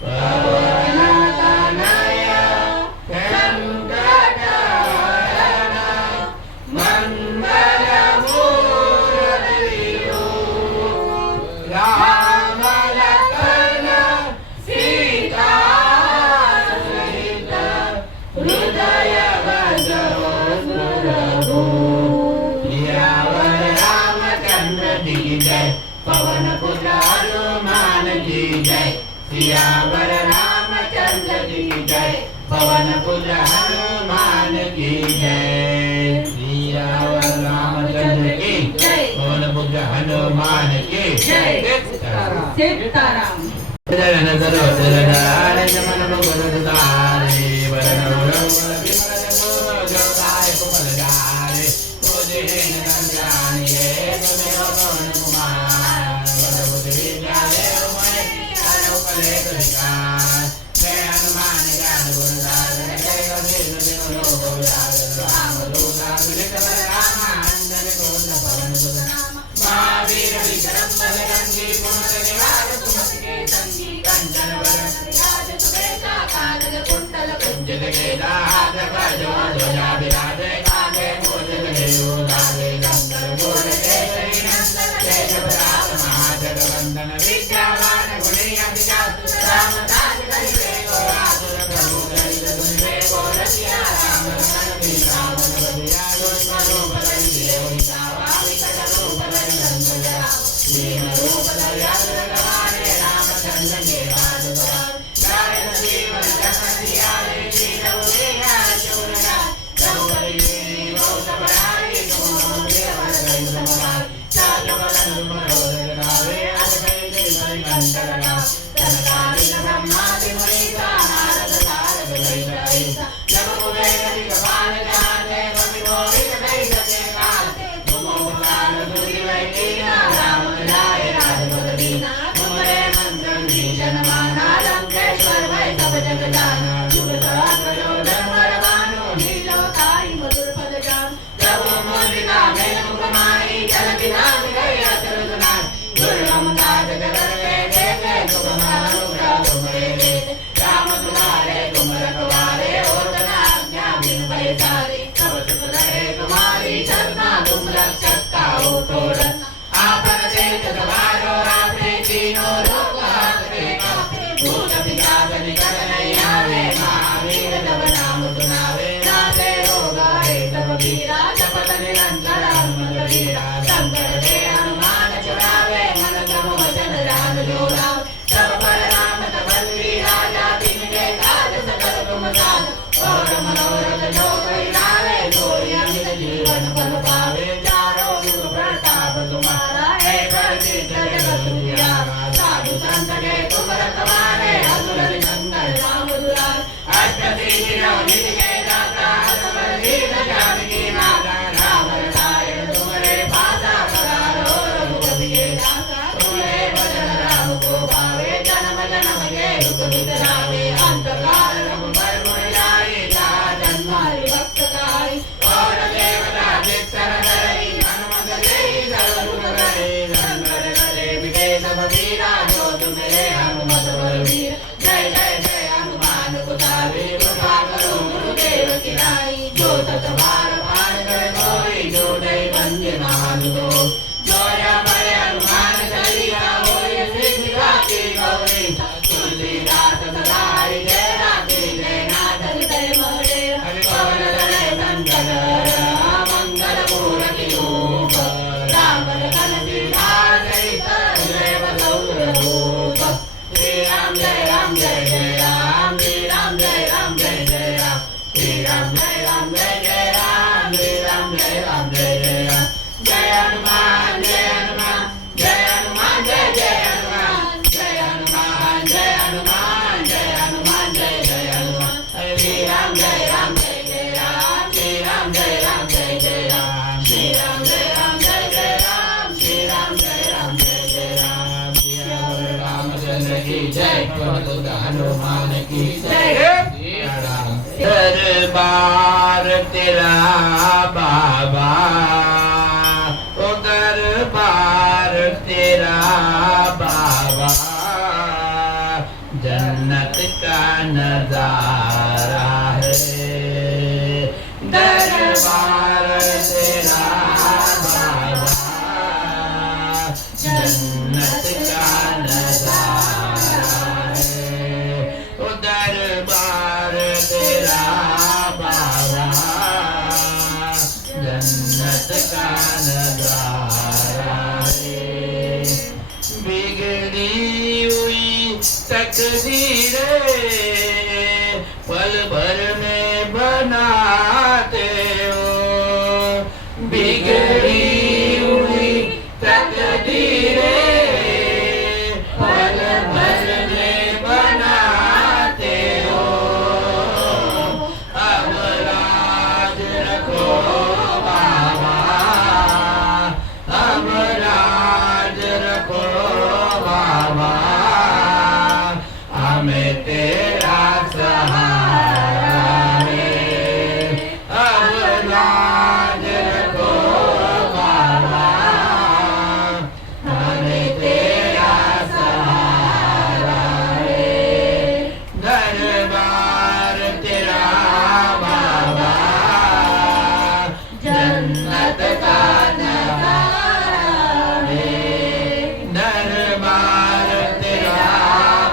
पवन तनय संकट हरण मंगल मूर्ति राम लखन सीता सहित हृदय बसो सुरभु। सियावर रामचंद्र की जय पवन पुत्र हनुमान की जय। सियावर रामचंद्र की जय पवन पुत्र हनुमान की जय। सियावर रामचंद्र की जय पवन पुत्र हनुमान की जय। सीताराम। जन सरो सरदारे जमन मुगुरुदारे वरण रघुवर विमल जसो जोदाय कुमल गारे। पूजिन नंदानिये तुमेव पवन कुमार वरबुद्धि विद्या देव मैं अनुपले तुझकार। जय हनुमान ज्ञान गुण सागर जय कबीर बिनु लोक उजागर। राम दूत अतुलित बल रामा अंजन क्रोध पवन सुत नामा। महावीर विक्रम बजरंगी कुमति निवार सुमति के संगी। कंचन वरण विराज सुबेसा कानन कुंडल कुंचित केसा। हाथ खड्ग ध्वजा विराजे कांधे मूष जनेऊ धारे। शंकर गौर केसरी नंदन केशव राम महाजगवंदन। विद्यावान गुणी अभिजात राम काज करिबे को आतुर। प्रभु चरित सुनिबे को रसिया राम रमण रावण बलिया। दुष्ट रूप धरि देवहि सावा विकट रूप धरि लंक जरा। दीन रूप धरि असुर संहारे रामचंद्र के राज द्वार। लाए जीवन जन्म दिया रे वीर उलिया चूरना। रघुपति कीन्ही बहुत बड़ाई तुम देव बड़ाई तुम्हारी। चाल बदन तुम रोदन गावे अस कई दिल बरि कंठ लगा। सनकादिक ब्रह्मादि मुनीसा नारद सारद सहित ऐसा। जब कुबेर दिगपाल जाते कवि मोहित नहीं सके काल। तुम उपकार सुधि वैकीना राम लाए राजपद दीना। तुम्हारे मंत्र भीषण माना लंकेश्वर भय सब जग जाना। जुग सहस्र योधन वर भानु नीलो ताई मधुर फल जान। प्रभु मुद्रिका मेल मुख माही जल बिना गई असुर सुनाई। दुर्गम काज जगत के देखे तुम्हारो आपे तीनों लोग आपे कापे भूत पिशाच निकट नहीं आवे महावीर जब नाम सुनावे नासे रोग हरे सब पीरा जपत निरंतर हनुमत वीरा शंकर के हनुमान छुड़ावे मन क्रम वचन ध्यान जोड़ा सब पर राम तपस्वी राजा तिनके काज सकल तुम साज और मनोरथ जो कोई लावे सोई अमित जीवन फल पावे चारों युग प्रताप तुम्हारा एक सिद्ध जगत उजियारा साधु संत के तुम रखवारे असुर निकंदन राम दुलारे अष्ट सिद्धि नौ निधि के दाता असवर दीन जानकी माता राम रसायन तुम्हारे भाषा पधारो रघुपति के दाता तुम्हारे भजन राम को पावे जन्म जन्म के दुख बिसरावे अंत काल रघुबर मुरारी जन्मारि भक्त कारी और देवता चित्तर धरई हनुमत लेहि सर्व सुख करई शंकर गले विजय सब वीरा जो तुम्हारे हनुमत बलवीर जय जय जय हनुमान कुचारी कृपा करो गुरुदेव की नाई जो तत्वार पार कर कोई जो दई बंदे महान दो जो हमारे हनुमान चलिया होय सिद्धि गाती गौरी तुलसीदास सदा हरि जय राधे जय नाथ हृदय मोरे हरि पवन तनय संकट मंगल मूर्ति रूप रावण कन सीता सहित हृदय बसौ रूप श्री राम जय राम जय जय राम श्री राम जय राम जय जय राम श्री राम जय राम जय जय राम श्री राम जय राम जय जय राम जय हनुमान जय हनुमान जय हनुमान जय जय हनुमान जय हनुमान जय हनुमान जय हनुमान जय जय हनुमान श्री राम जय राम जय जय राम श्री राम जय राम जय जय राम श्री राम जय राम जय जय राम श्री राम जय राम जय जय राम श्री रामचंद्र की जय पवन हनुमान की जय दरबार तेरा बाबा ओ दरबार तेरा बाबा जन्नत का नजारा है दरबार तेरा बाबा जन्नत का नजारा है ओ दरबार तेरा बाबा जन्नत का नजारा है बिगड़ी हुई तकदीरें पल भर में बनाते हो बिगड़ी हुई तकदीरें पल भर में बनाते हो अब राज रखो बाबा अब राज रखो बाबा हमें तेरा सहारा है अब राज रखो बाबा हमें तेरा सहारा है दरबार तेरा बाबा जन्नत का नजारा है दरबार तेरा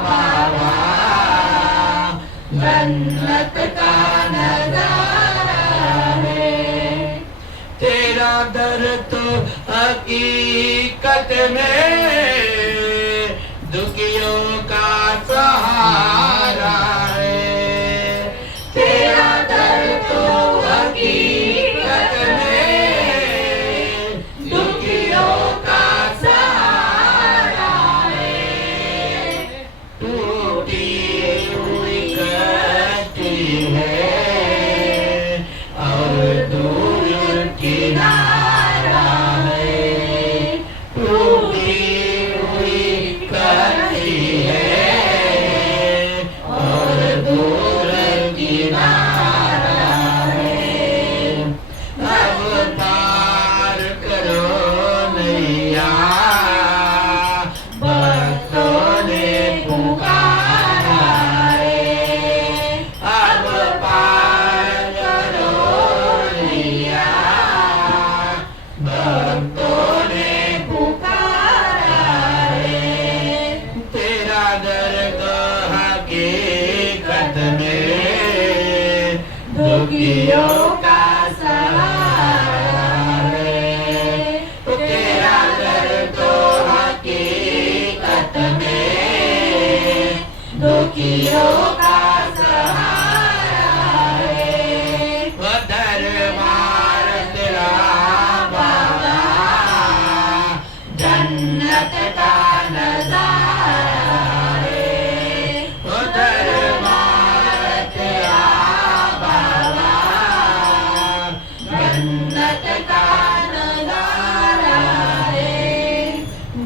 बाबा जन्नत का नजारा है तेरा दर तो हकीकत में दुखियों का सहारा है तेरा दर तो हकीकत में दुखियों का सहारा है टूटी हुई कटी है और दूर किनारा है टूटी दुखियों का सहारा है। तेरा दर तो हकीकत में दुखियों का सहारा है। वो दरबार तेरा बाबा जन्नत का नजारा है। वो दरबार तेरा बाबा जन्नत का नजारा है।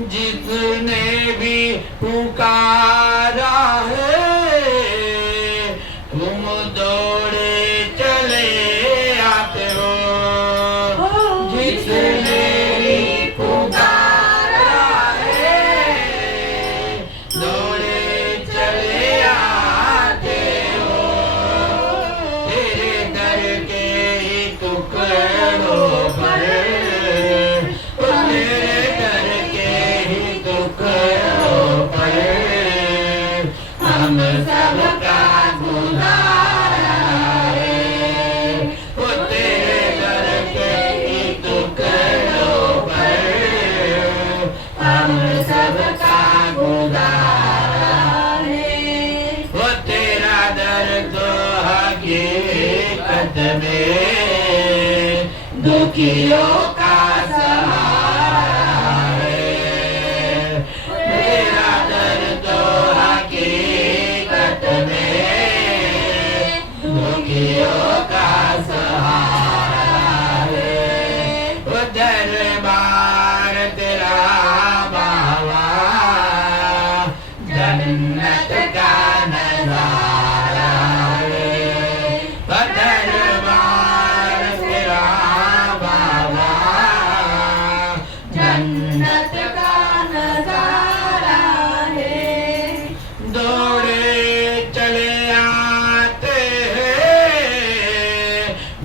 जिसने भी पुकारा है तुम दौड़े चले आते हो। जिसने भी पुकारा है दौड़े चले आते हो। तेरे दर के ही टुकड़ों पर तेरे दर के ही टुकड़ों पर हम सबका गुजारा है। वो तेरे दर के ही टुकड़ों पर हम सबका गुजारा है। वो तेरा दर तो हकीकत में दुखियों का सहारा है। तेरा दर तो हकीकत में दुखियों का सहारा है। वो दरबार तेरा बाबा जन्नत का नजारा है। वो दरबार तेरा बाबा जन्नत का नजारा है। दौड़े चले आते हैं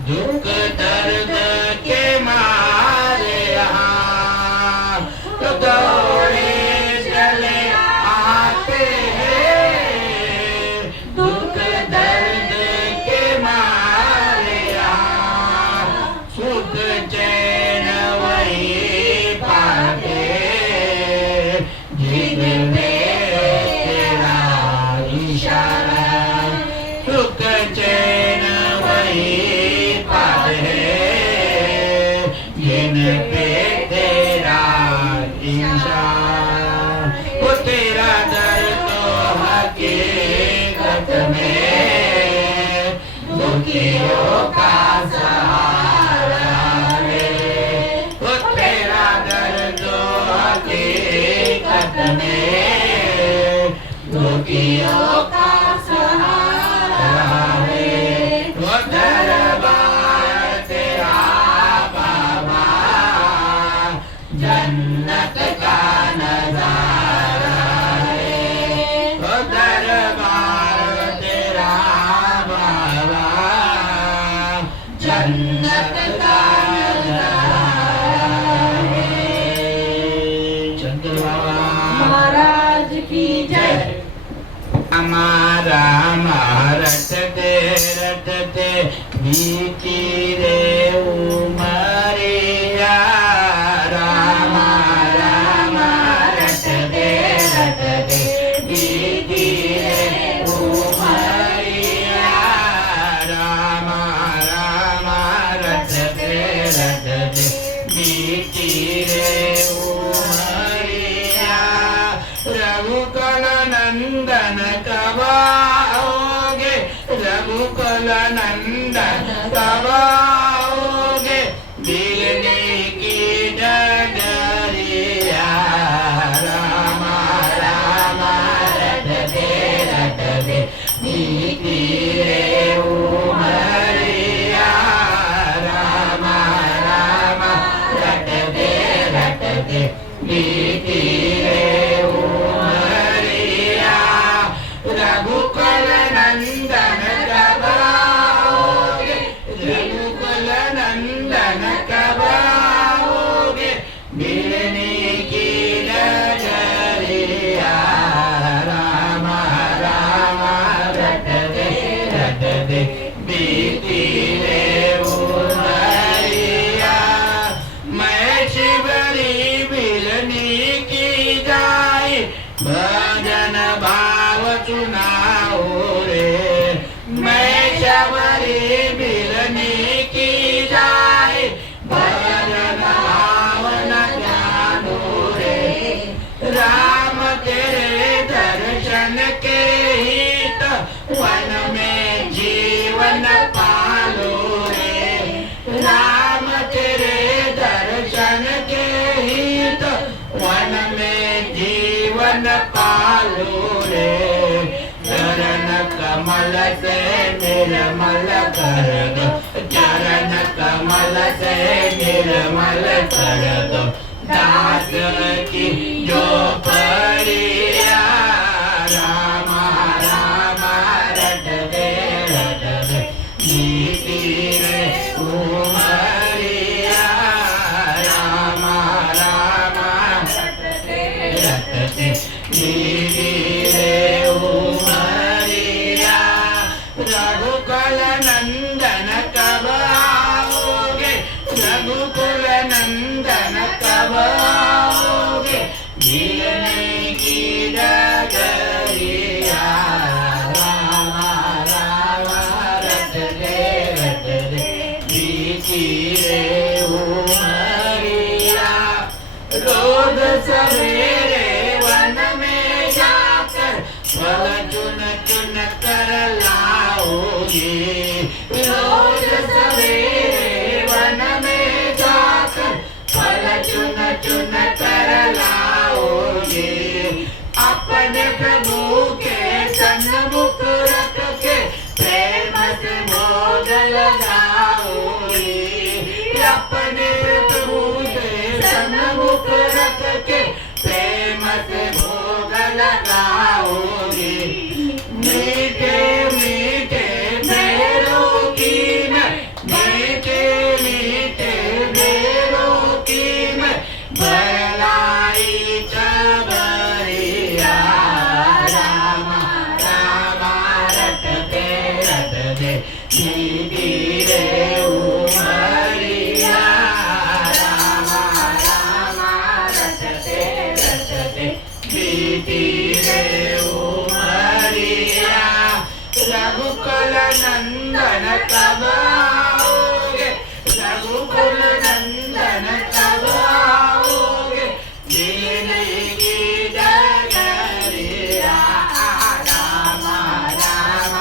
दुख दर्द के मारे यहाँ। तो दौड़े चले आते हैं दुख दर्द के मारे यहाँ। सुख चैन वही पाते जिनमें तेरा इशारा। सुख चैन वही पाते जिन पे तेरा इशारा। वो तेरा दर तो हकीकत में दुखियों का सहारा है। वो तेरा दर तो हकीकत में दुखियों का सहारा है। वो दरबार तेरा बाबा जन्नत का नजारा है। वो दरबार तेरा बाबा जन्नत का नजारा है। चंद्र बाबा महाराज की जय। हमारा रटते रटते बीती रे उमरिया। रामा रामा रटते रटते बीती रे उमरिया। रामा रामा रटते रटते बीती रे उमरिया। रघुकुल नंदन कब आओगे रघुकुल नंदन कब आओगे मिलने की डगरिया। रामा रामा रटते रटते बीती रे उमरिया। रामा रामा रटते रटते बीती रे उमरिया। रघुकुल नंदन कब आओगे रघुकुल सुनाओ रे। मैं शबरी मिलने की जाए भजन भावन जानो रे। राम तेरे दर्शन के हित वन में जीवन पालो रे। राम तेरे दर्शन के हित वन में जीवन पालो रे। चरण कमल से निर्मल कर दो, चरण कमल से निर्मल कर दो। दास की जो परिया राम राम रटते रटते नीति रे उमरिया। राम राम रटते रटते नीति रे उमरिया। रघुकुल नंदन कब आओगे, रघुकुल नंदन कब आओगे। मिलने की डगरिया राम राम रटते रटते बीती रे उमरिया। रोज सवेरे वन में जाकर फल चुन चुन कर लाओगे। रोज सवेरे वन में जाकर फल चुन चुन कर लाओगे। अपने प्रभु के सन्मुख रख के प्रेम से भोग लगाओगे। अपने प्रभु के सन्मुख रख के प्रेम से भोग लगाओगे। मीठे मीठे बेरों की मैं, मीठे मीठे बेरों की मैं बरलाई चबरिया। राम राम रटते रटते नीति रे उमरिया। राम राम रटते रटते नीति रे उमरिया। रघुकुल नंदन कब आओगे, रघुकुल नंदन कब आओगे। मिलने की डगरिया राम राम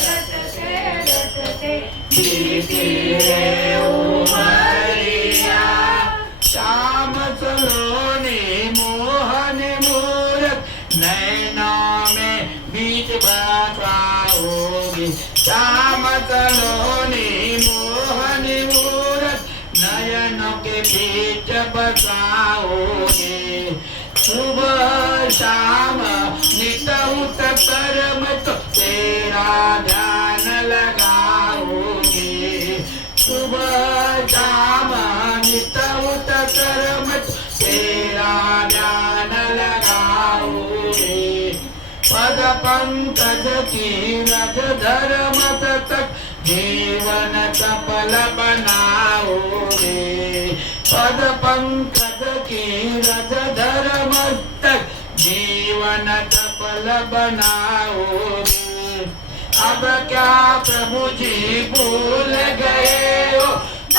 रटते रटते नीति रे उमरिया। श्याम सलोनी मोहन मूरत नैनों में बीच बसाओगे। श्याम सलोनी मोहन मूरत नयनों के बीच बसाओगे। सुबह शाम नित उत कर्म तो तेरा ध्यान लगाओगे। सुबह शाम नित उत कर्म तो तेरा ध्यान लगाओगे। पद पंकज की रथ धर्म तक जीवन सफल बनाओगे। पद पंकज की रथ धर्म तक जीवन सफल बनाओगे। अब क्या प्रभु जी भूल गए हो,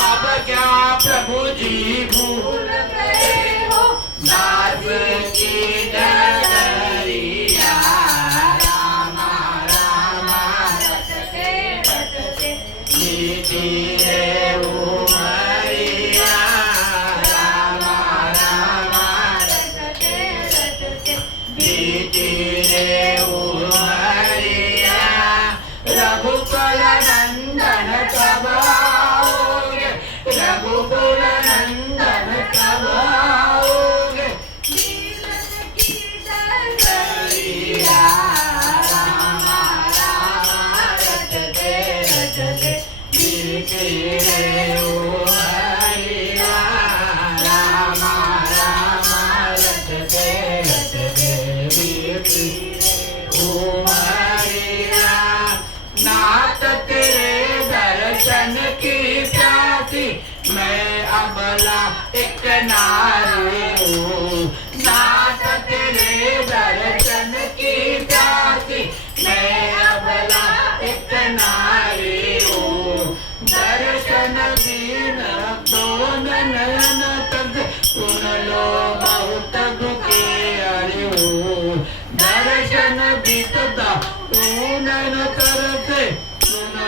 अब क्या प्रभु जी भूल गए हो। दास की डगरिया राम राम रटते रटते नीति रे उमरिया। राम राम रटते रटते नीति रे उमरिया। रघुकुल नंदन कब आओगे, रघुकुल नंदन कब आओगे। मिलन की डगरिया राम राम रटते रटते बीती रे उमरिया। राम राम रटते रटते बीती रे उमरिया। नाथ तेरे दर्शन की प्यासी मैं अबला एक नारी हूँ। नाथ तेरे दर्शन की प्यासी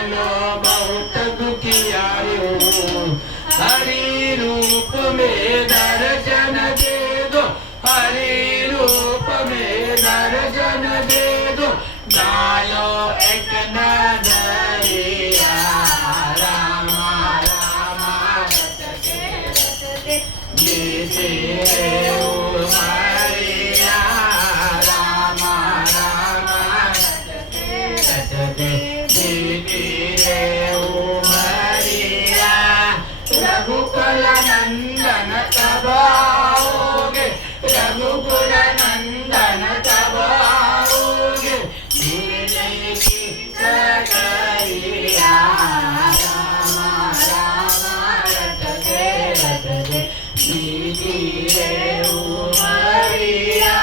मनो बहुत दुखियायो हरि रूप में दर्शन दे दो हरि रूप में दर्शन दे दो डालो एक नजरिया रामा रामा जीते ओ मारिया रामा रामा जीते ओ मारिया रघुकुल नंदन कब आओगे रघुकुल नंदन कब आओगे जीने की करिया रामा रामा रटते जीते ओ मारिया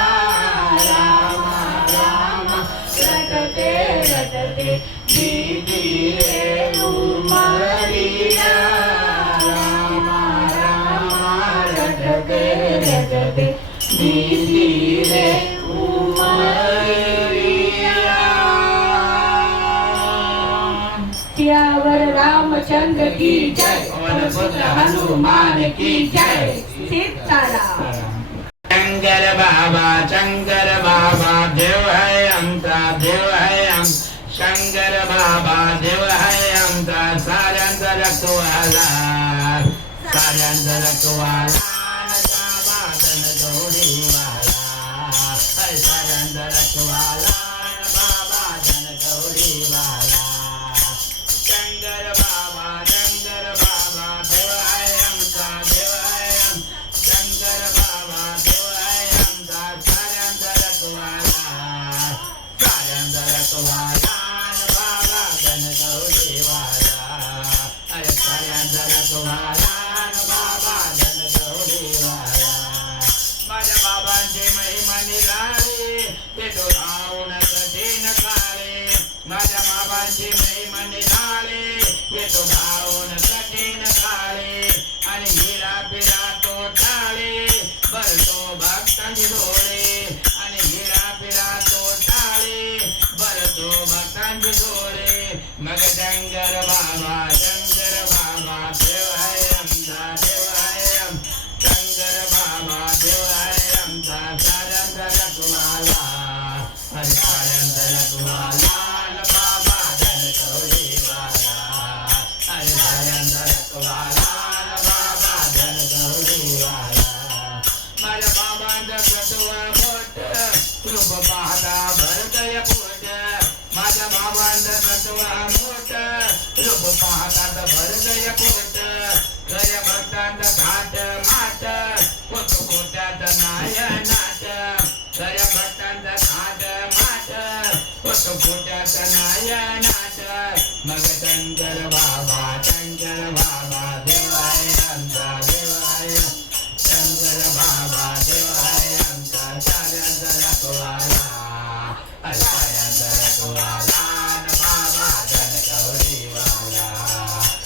रामा रामा रटते जीते ओ मारिया रामा रामा रटते जीते ओ मारिया सियावर रामचंद्र की जय पवन पुत्र हनुमान की जय सीताराम शंकर बाबा देव है आमचा देव है आम शंकर बाबा देव है आमचा साऱ्यांचा रखवाला साऱ्यांचा रखवाला बाबा धन गौरीवाला साऱ्यांचा रखवाला बाबा धन गौरीवाला शंकर बाबा देव है आमचा देव है आम शंकर बाबा देव है आमचा साऱ्यांचा रखवाला साऱ्यांचा रखवाला बाबा धन गौरीवाला अरे साऱ्यांचा रखवाला बाबा धन गौरीवाला माझ्या बाबांची महिमा निराळी ते डोळावून कठीण काळे माझ्या बाबांची महिमा निराळी ते डोळावून कठीण काळे आणि हिरा पिरा तो टाळे भरतो भक्तांची डोळे आणि हिरा पिरा तो टाळे भरतो भक्तांची डोळे मग शंकर बाबा देव आहे आमचा देव आहे आम शंकर बाबा देव आहे आमचा साऱ्यांचा रखवाला हरी साऱ्यांचा रखवाला बाबा धन गौरीवाला हरी साऱ्यांचा रखवाला बाबा धन गौरीवाला माझ्या बाबांचं सत्व मोठ रूप पाहता भरतय पोट माझ्या बाबांचं सत्व मोठ रूप पाहता भरतय पोट खऱ्या भक्तांचं घाट माट होतो खोट्यात नाय नाट खऱ्या भक्तांचं घाट माट होतो खोट्यात नाय नाट मग शंकर बाबा देव आहे आमचा देव आहे शंकर बाबा देव आहे आमचा साऱ्यांचा रखवाला साऱ्यांचा रखवाला बाबा धन गौरीवाला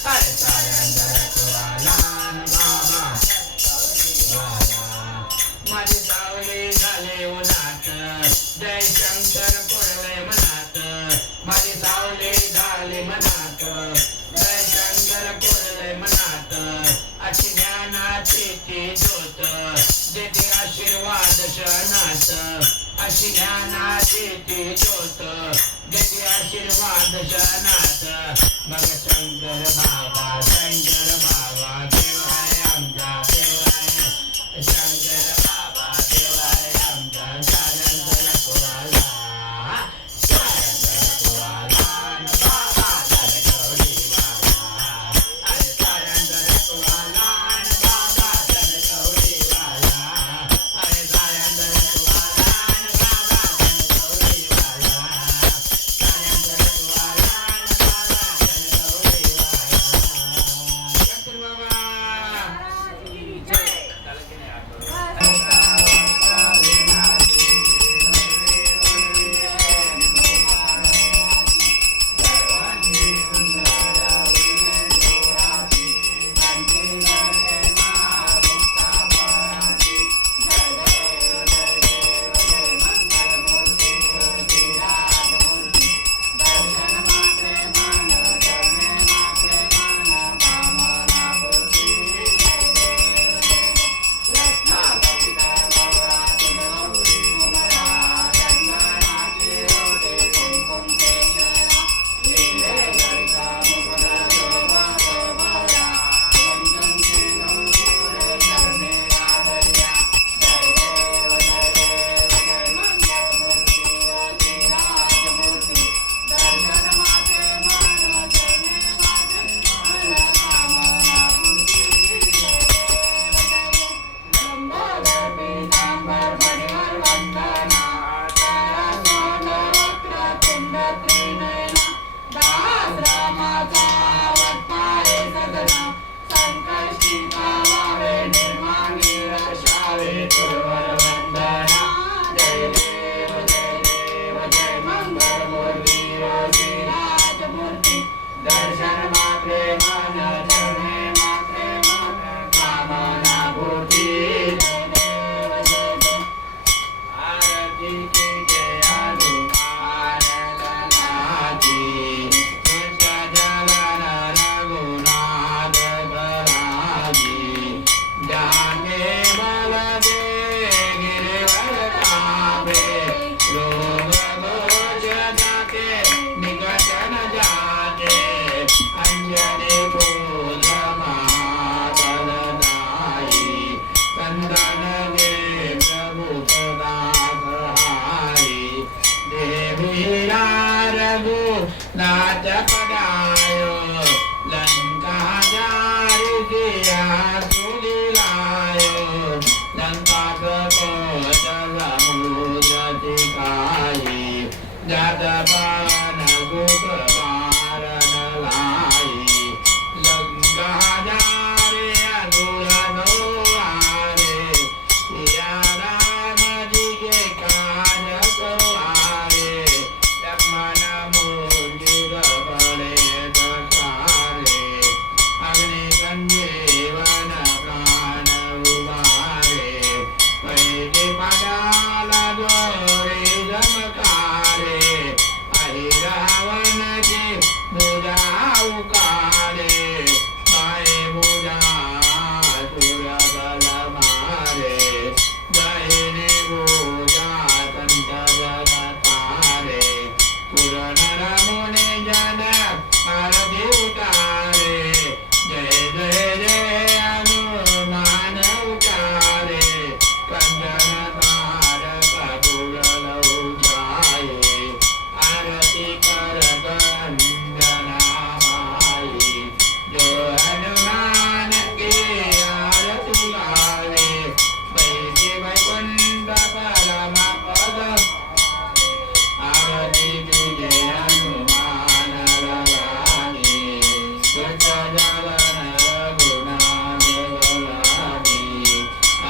अरे साऱ्यांचा रखवाला बाबा माझी सावली झाले उन्हात जय शंकर कोरले मनात माझी सावली झाली मनात जय शंकर कोरले मनात अशी ज्ञानाची ती ज्योत देते आशीर्वाद शनात अशी ज्ञानाची ती ज्योत देते आशीर्वाद शनात मग शंकर बाबा देव आहे आमचा देव आहे शंकर बाबा देव आहे आमचा साऱ्यांचा रखवाला साऱ्यांचा रखवाला बाबा धन गौरीवाला अरे साऱ्यांचा रखवाला बाबा धन गौरीवाला अरे साऱ्यांचा रखवाला बाबा धन गौरीवाला साऱ्यांचा रखवाला बाबा धन गौरीवाला शंकर बाबा नाट्यपदाय लङ्काचारिया सुलीलाय लङ्काककोचसमुद्रतिकायै जातपावनगुप्तमारणलायै लङ्काचारे असुरनोवारे सिया राम जी के काज सवारे लक्ष्मण मूर्तिर बड़े दसारे अग्निसंजीवन प्राण उबारे पैके पदाल जोरे जमकारे अहि रावण के मुदा उकारे पाए मुदा सुर बल मारे जयने मुदा संत जन तारे पुर नर मुनि जन आरती उतारे जय जय जय हनुमान उचारे कंचन तारक पुरलौ जाये आरती करत अंजना माये जो हनुमान के आरती गावे वैसे वैकुंठ परम पद आरती तुझे हनुमान लगाने तुझ जलन रघुनाथ लगाने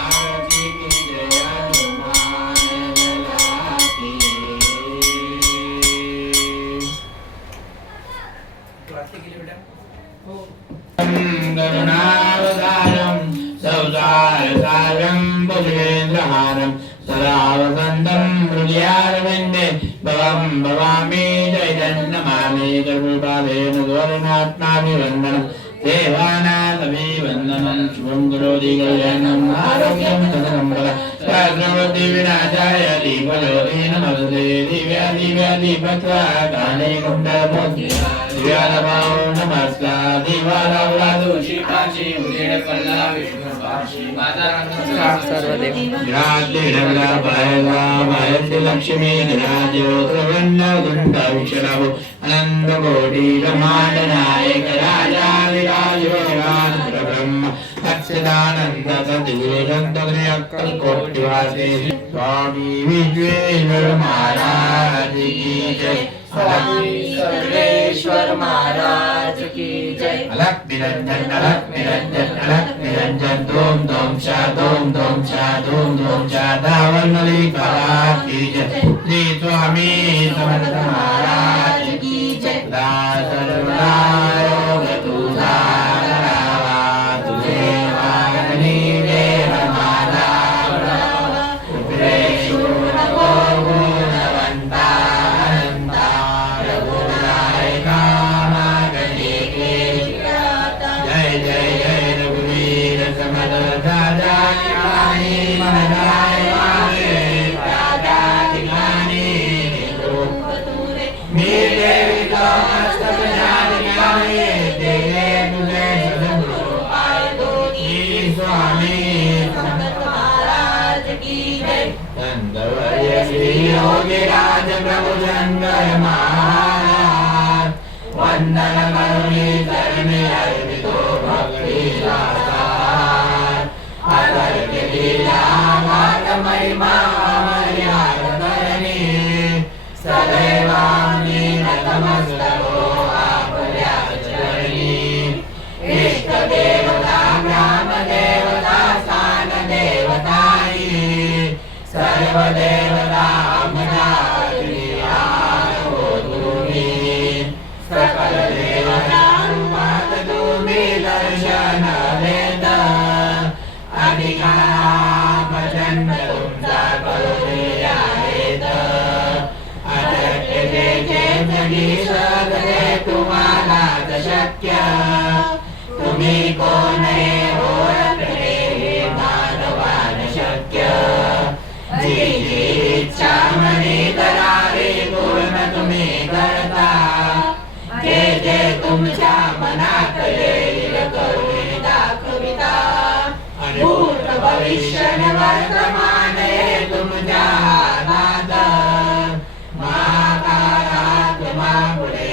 आरती तुझे हनुमान लगाने करुणावतारं सौदारसारं भुजगेन्द्रहारं सदा वसन्तं हृदयारविन्दे भवं भवामि जयजन्नमामि गर्भपालेन गौरनात्माभिवन्दनं देवानाथभिवन्दनं शुभं करोति कल्याणम् आरोग्यं सदनं बल सहस्रवृद्धिविनाशाय दीपज्योति नमस्ते दिव्या काले कुण्डमोति दिव्यालभाव नमस्कार दिवालावलादोषि काशी उजेड पल्ला विष्णुपाशी माता राजदेवलाभयलाभयन्ति लक्ष्मी राजोत्रवन्नगुण्डविक्षराभो अनन्तकोटि ब्रह्माण्डनायक राजाधिराजयोगानप्रब्रह्म अच्युतानन्द सद्गुरुसन्तगुरुकोटिवासी स्वामी विश्वेश्वर महाराज की जय स्वामी सर्वेश्वर महाराज की जय अलग निरंजन अलग निरंजन अलग निरंजन धूम धूम चा धूम धूम चा धूम धूम चा धावनली कला की जय श्री स्वामी समर्थ महाराज की जय दास सर्वदायोग तुझा करावा तुझे वागणी देह माता रावा उपदेशो नको गुणवंता अनंता रघुनायका मागणी के राता जय जय जय रघुवीर समर्थ राजा ठिकाणी महराय मागे राजा ठिकाणी तुरे मी देवी का मस्तक जानिकाने देवे तुझे सद्गुरु आए दो की स्वामी समर्थ महाराज की जय संतवर्य श्री योगी राज प्रभु जंगल महाराज वंदन करुणी चरणी अर्पितो भक्ति दातार अगर के लीला मात महिमा अमर्याद करणी सदैवांगी नतमस्तको आपल्या चरणी इष्ट देवता ग्राम देवता स्थान देवताई सर्व देवता अमरावती आहो तुम्ही सकल देवता रूपात तुम्ही दर्शन देता अधिकार प्रचंड तुमचा करुणे आहेत अशक्य जे जगी सगळे तुम्हाला शक्य तुम्ही कोण ओळखणे हे मानवान शक्य जी जी इच्छा मनी करावी पूर्ण तुम्ही करता जे जे तुमच्या मनात येईल करुणे दाखविता भूत भविष्य वर्तमान हे तुमच्या हातात महाकारात पुढे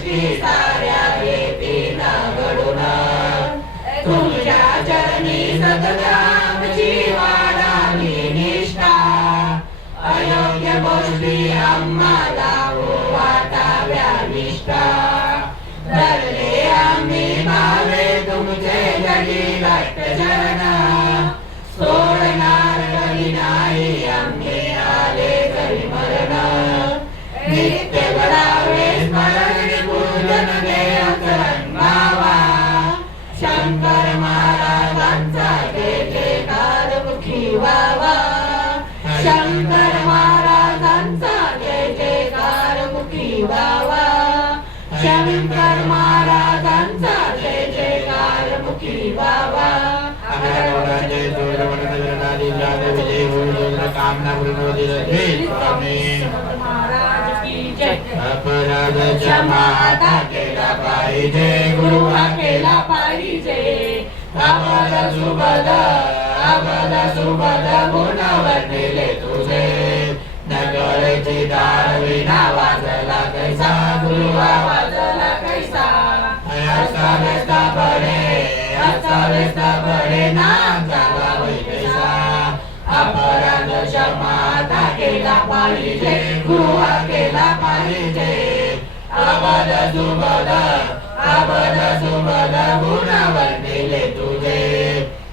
गोष्टी साऱ्या येतील घडून तुमच्या चरणी सतरामची वाढावी निष्ठा अयोग्य गोष्टी आम्हाला वाटाव्या निष्ठा धरले आम्ही भावे तुमचे जगी घट्ट चरण सोडणार कधी नाही आम्ही आले तरी मरण नित्य घडावे स्मरण पूजन देव गावा शंकर महाराजांचा जय जयकार मुखी व्हावा शंकर महाराजांचा जय जयकार मुखी व्हावा शंकर महाराजांचा जय जयकार मुखी व्हावा कामना महाराज की जय अपराध क्षमा केला पाहिजे गुरु गुरु केला पाहिजे आबद सुबद गुणावर नेले तुझे नगरेची दार विना वाजला कैसा गुरु वाजला कैसा हस्ता व्यस्ता बडे नाम झाला वै कैसा अपराध क्षमा केला पाहिजे गुरु केला पाहिजे आबद सुबद गुणावर नेले तुझे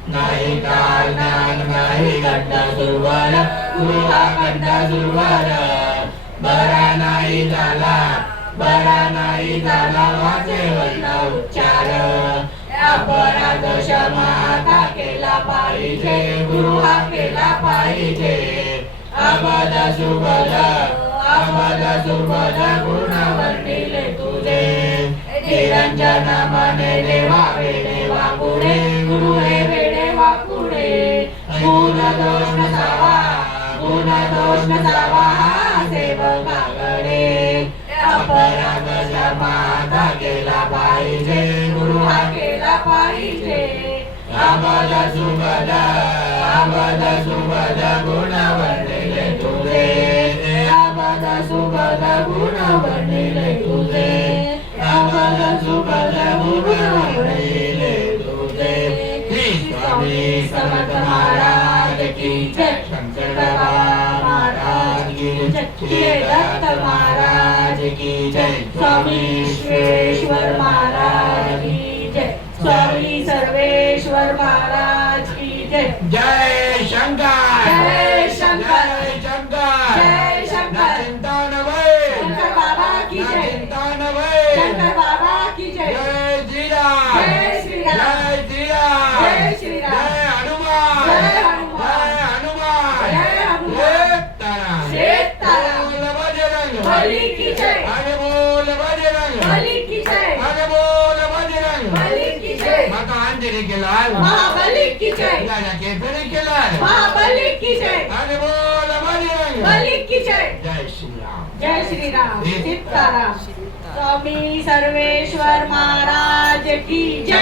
नाही काल नाही गड्ड सुरवर गुरु हा गड्ड सुरवर बरा नाही झाला वाचे वर्ण उच्चार अपराध क्षमा केला पाहिजे गुरु हा केला पाहिजे आबद सुबद गुणावर नेले तुझे निरंजन मने देवा वेडेवा पुढे गुरु हे वेडेवा पुढे गुण दोष नसावा हा सेवकाकडे अपराध क्षमा केला पाहिजे गुरु हा केला पाहिजे आबद सुबद गुणावर नेले तुझे आबद सुबद गुणावर नेले तुझे आबद सुबद गुणावर नेले तुझे स्वामी समर्थ महाराज की जय शंकर बाबा महाराज की जय दत्त महाराज की जय स्वामी विश्वेश्वर महाराज की जय स्वामी सर्वेश्वर महाराज की जय जय शंकर जय शंकर जय शंकर जय शंकर चिंतन भय शंकर बाबा की जय चिंतन भय शंकर बाबा की जय जय श्री राम जय श्री राम जय श्री राम जय श्री राम जय हनुमान जय हनुमान जय हनुमान जय हनुमान तारा सीताराम बोल बजरंग बली की जय आगे बोल बजरंग बली की जय आगे बोल बजरंग बली की जय माता अंजनी के लाल महाबली की जय राजा केसरी के लाल महाबली की जय आगे बोल बजरंग बली की जय जय श्री राम जय श्री राम सीताराम स्वामी सर्वेश्वर महाराज की जय।